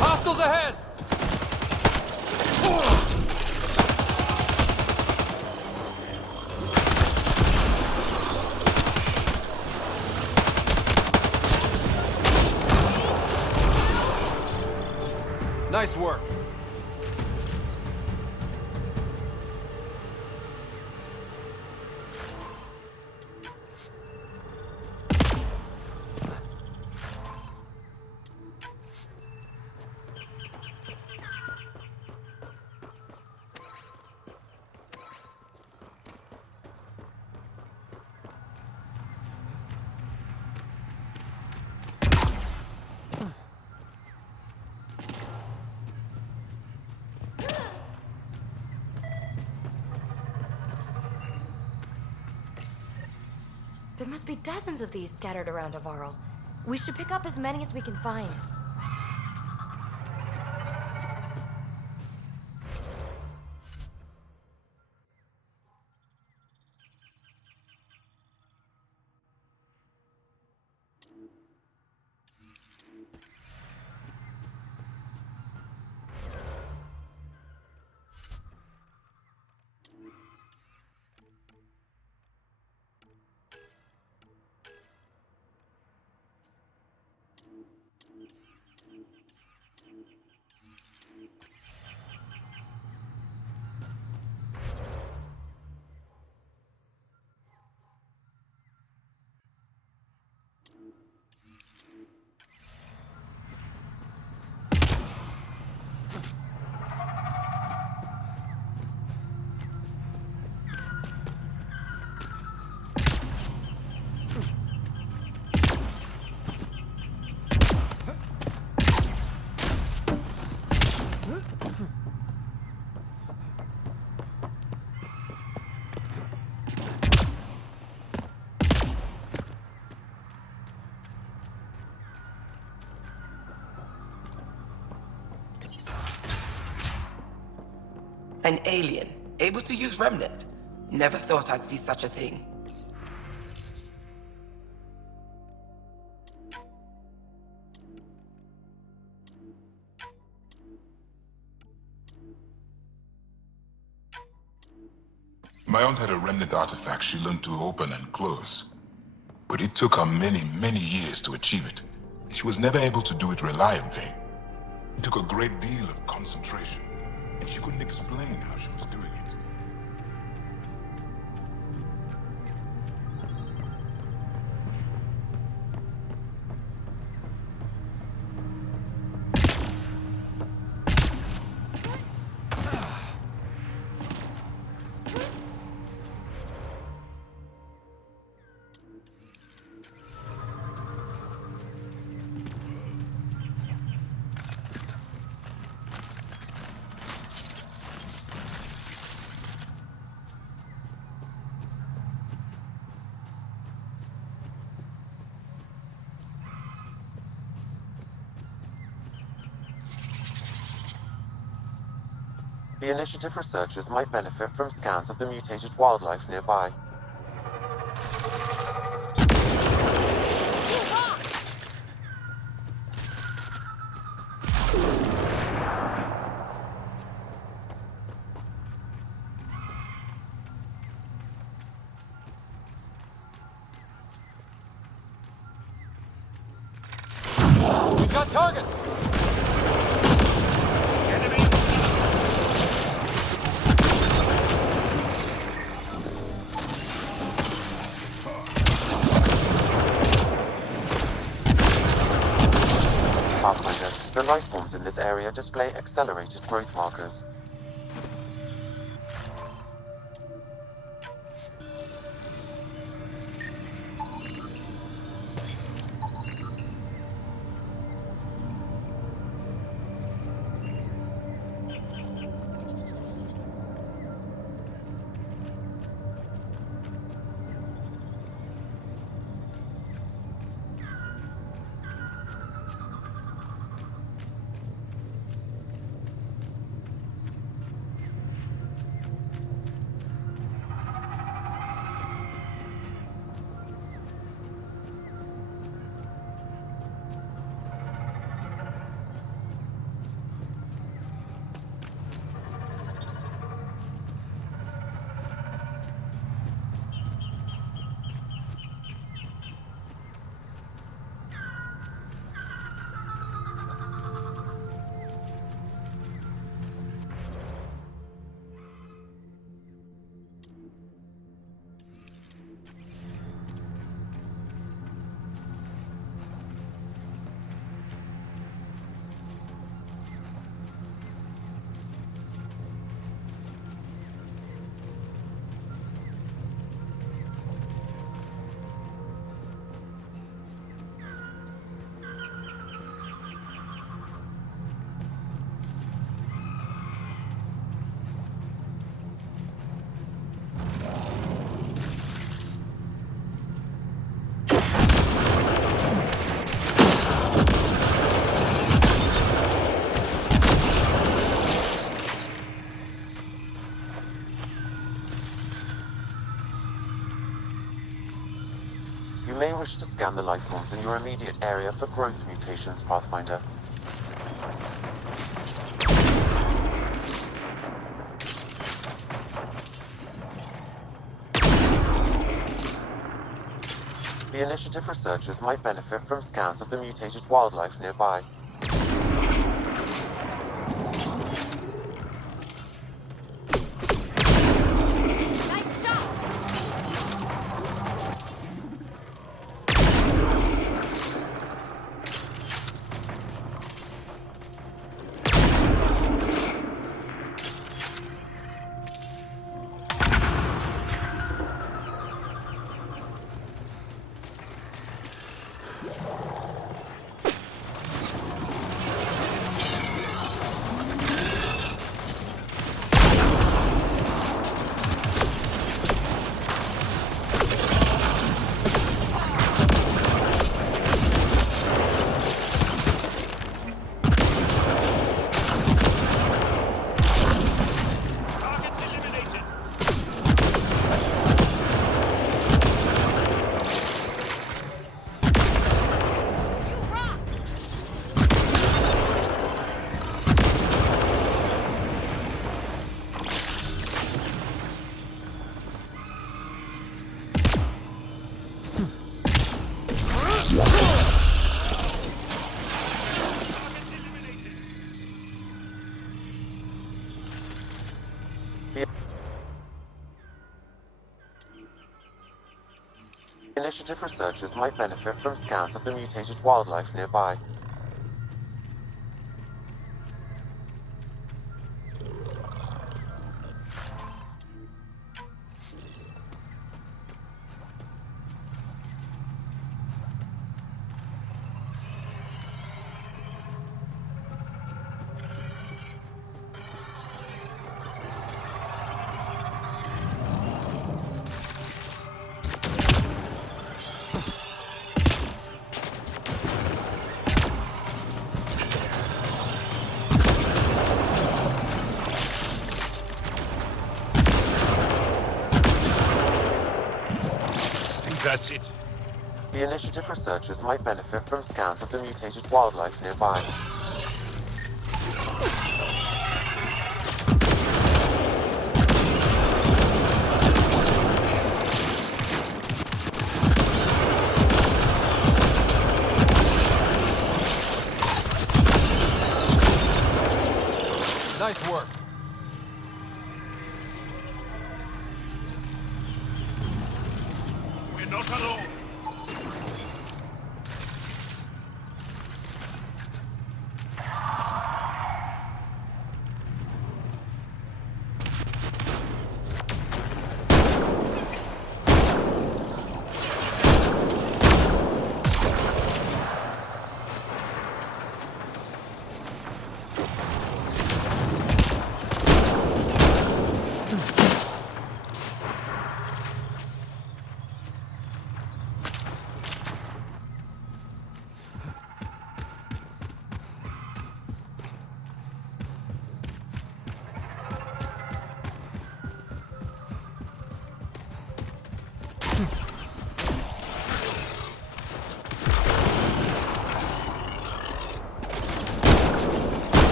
Hostiles ahead! Nice work. must be dozens of these scattered around Havarl. We should pick up as many as we can find. An alien, able to use Remnant. Never thought I'd see such a thing. My aunt had a Remnant artifact she learned to open and close. But it took her many, many years to achieve it. She was never able to do it reliably. It took a great deal of concentration, and she couldn't explain how she was doing it. The Initiative researchers might benefit from scans of the mutated wildlife nearby. We've got targets! The life forms in this area display accelerated growth markers. scan the life forms in your immediate area for growth mutations, Pathfinder. The Initiative researchers might benefit from scans of the mutated wildlife nearby. Initiative researchers might benefit from scans of the mutated wildlife nearby. That's it. The Initiative researchers might benefit from scans of the mutated wildlife nearby. Nice work. We're not alone.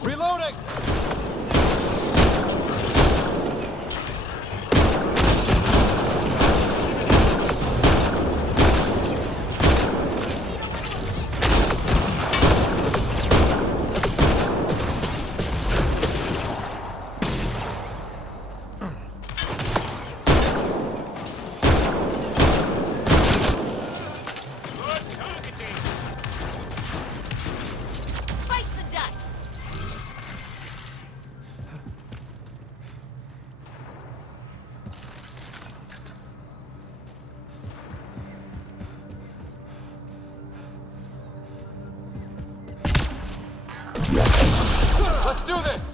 Reloading! Fight the dust! Let's do this!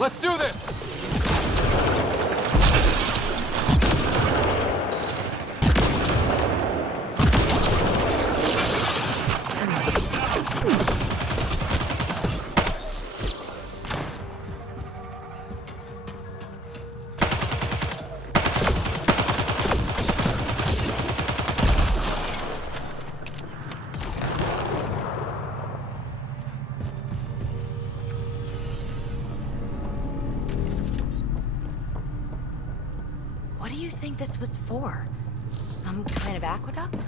Let's do this! What do you think this was for? Some kind of aqueduct?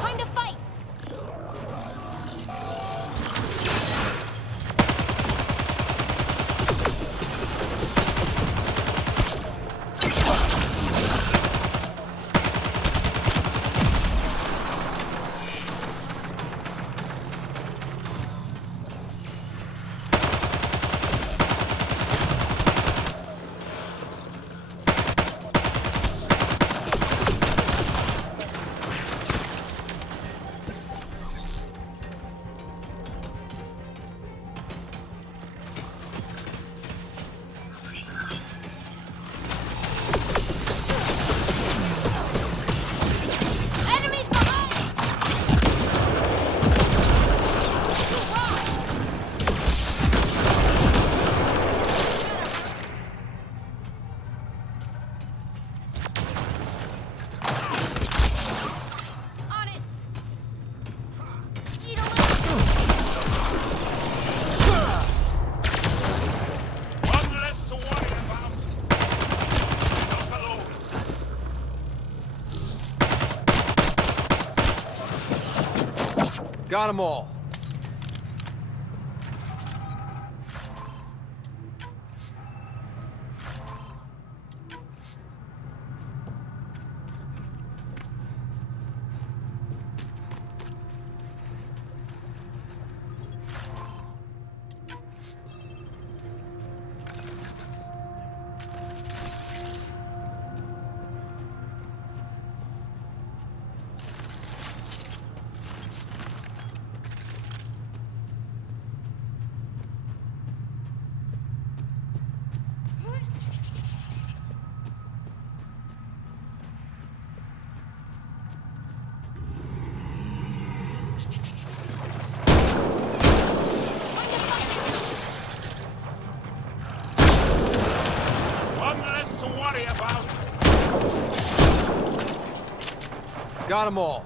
Time to fight! Got them all. Got them all.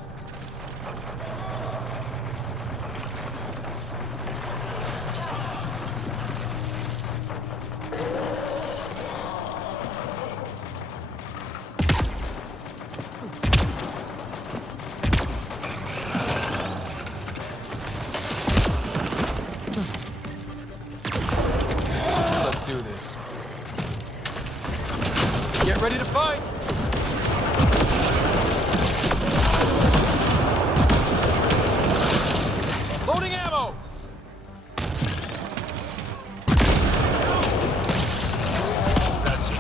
Let's do this. Get ready to fight! Loading ammo! That's it.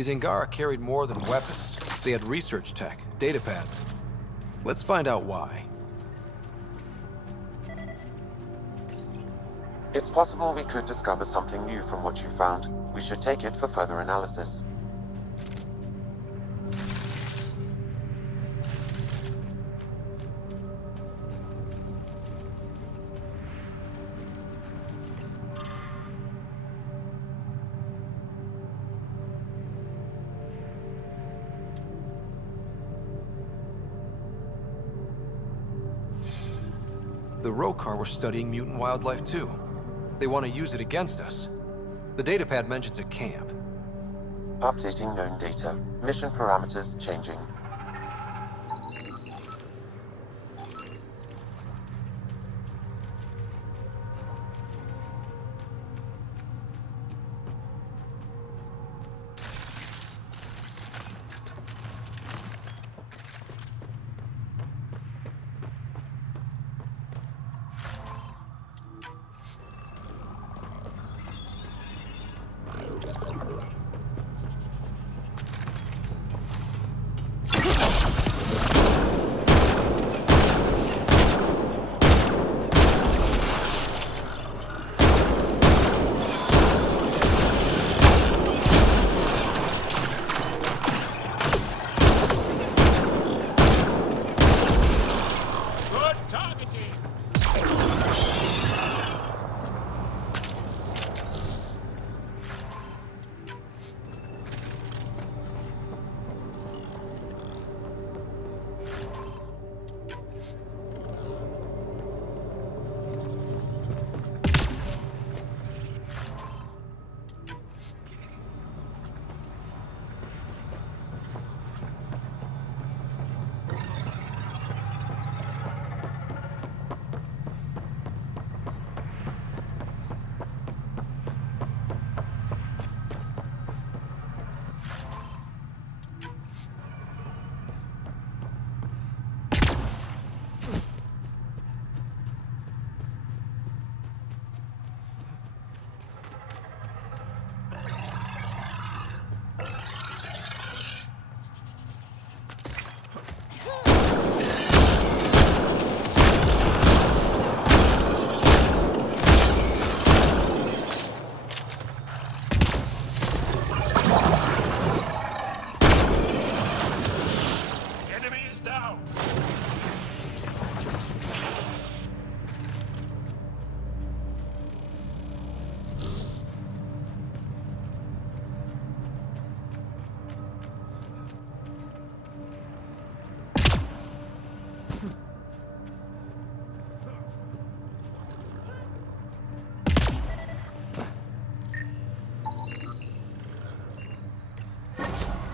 These Angara carried more than weapons. They had research tech, data pads. Let's find out why. It's possible we could discover something new from what you found. We should take it for further analysis. The Rokar were studying mutant wildlife too. They want to use it against us. The datapad mentions a camp. Updating known data. Mission parameters changing.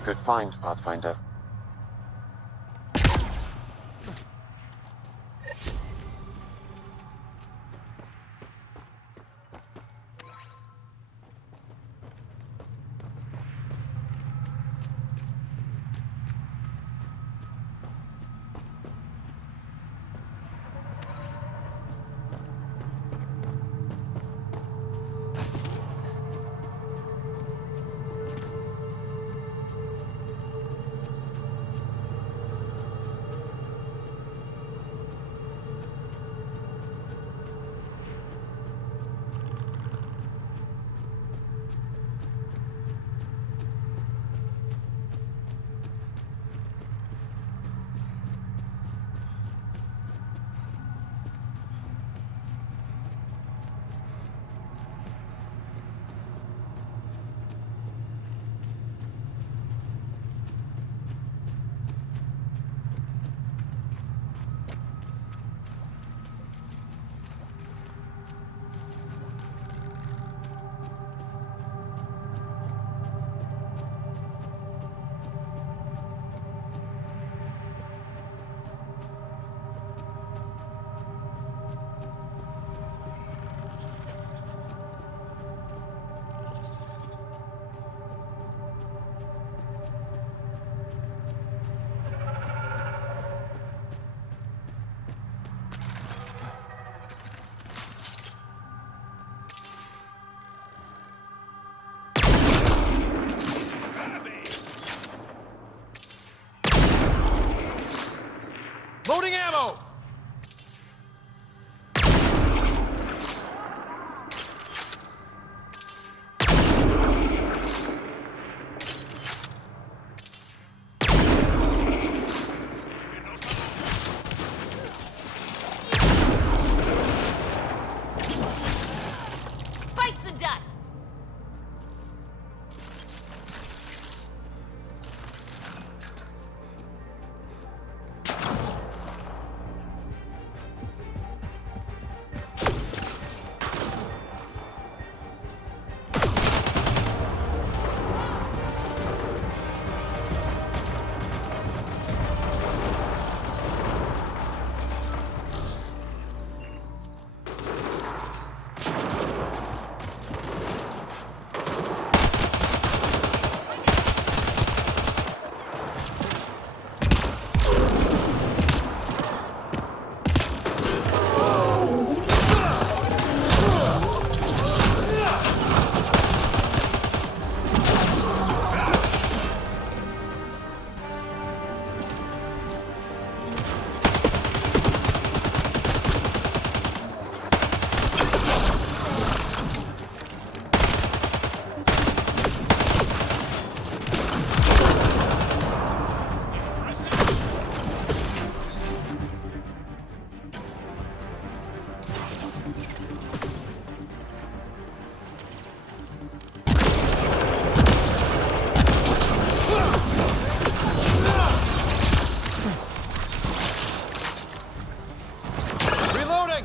Good find, Pathfinder. Loading ammo! Bites the dust! Reloading!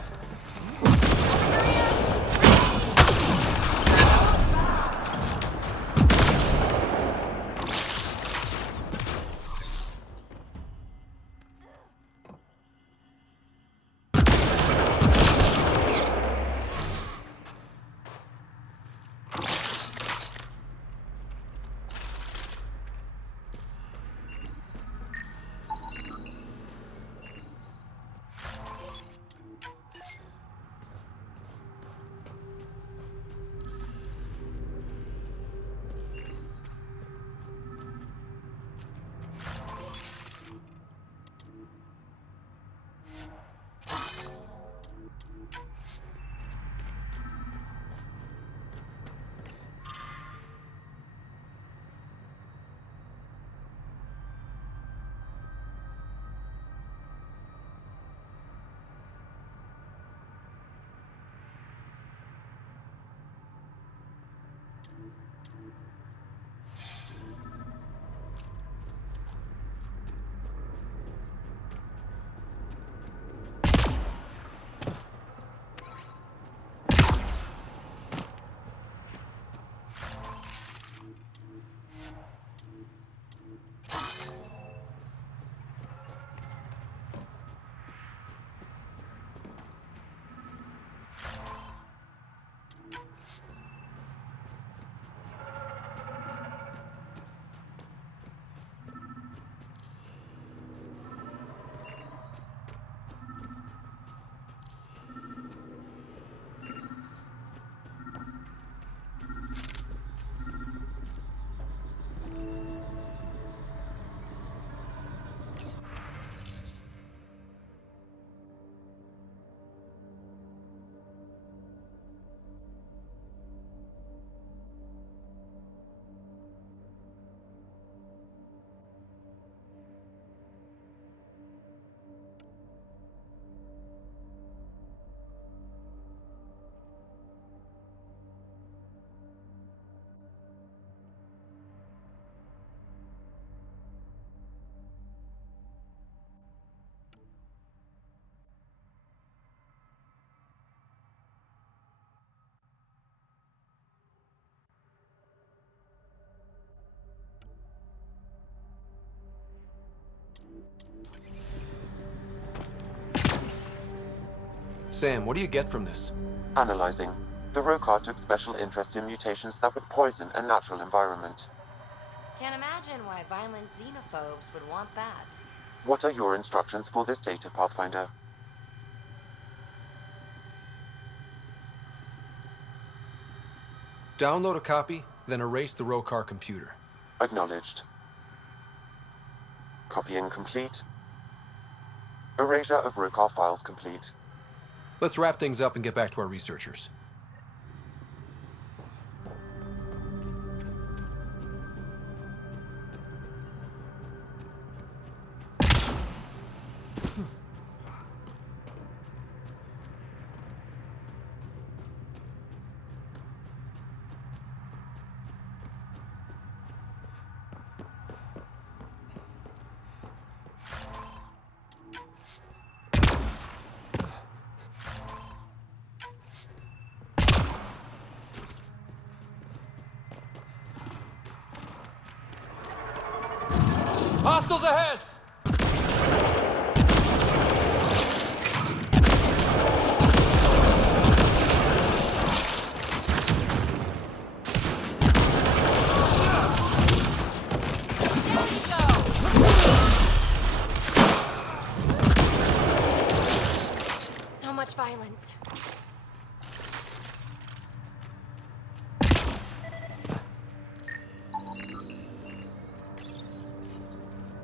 Sam, what do you get from this? Analyzing. The Rokar took special interest in mutations that would poison a natural environment. Can't imagine why violent xenophobes would want that. What are your instructions for this data, Pathfinder? Download a copy, then erase the Rokar computer. Acknowledged. Copying complete. Erasure of Rokar files complete. Let's wrap things up and get back to our researchers. Hostiles ahead! So much violence.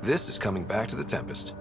This is coming back to the Tempest.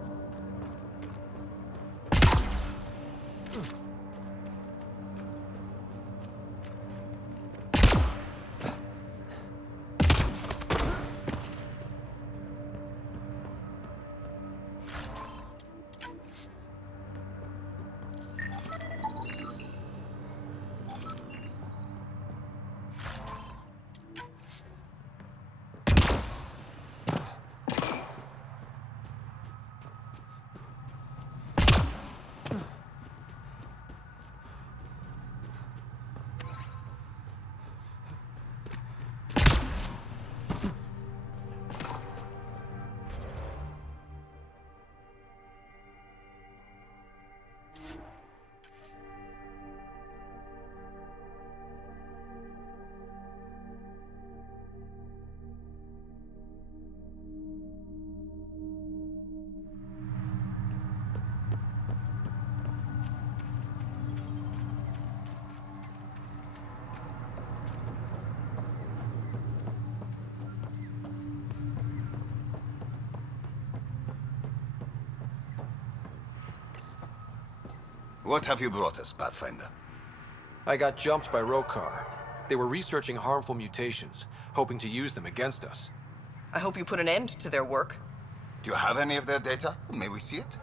What have you brought us, Pathfinder? I got jumped by Rokar. They were researching harmful mutations, hoping to use them against us. I hope you put an end to their work. Do you have any of their data? May we see it?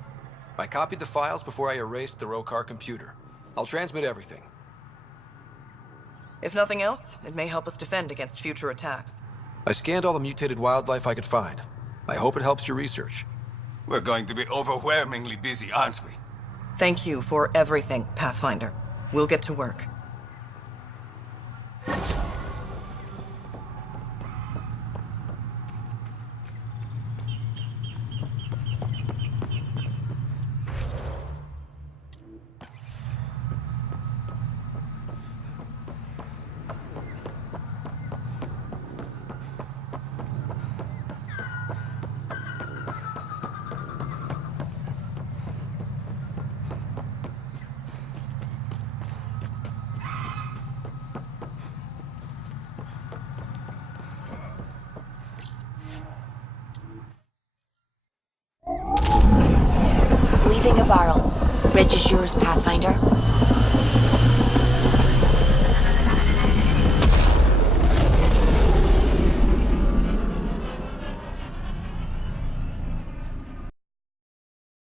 I copied the files before I erased the Rokar computer. I'll transmit everything. If nothing else, it may help us defend against future attacks. I scanned all the mutated wildlife I could find. I hope it helps your research. We're going to be overwhelmingly busy, aren't we? Thank you for everything, Pathfinder. We'll get to work. Leaving Havarl. Bridge is yours, Pathfinder.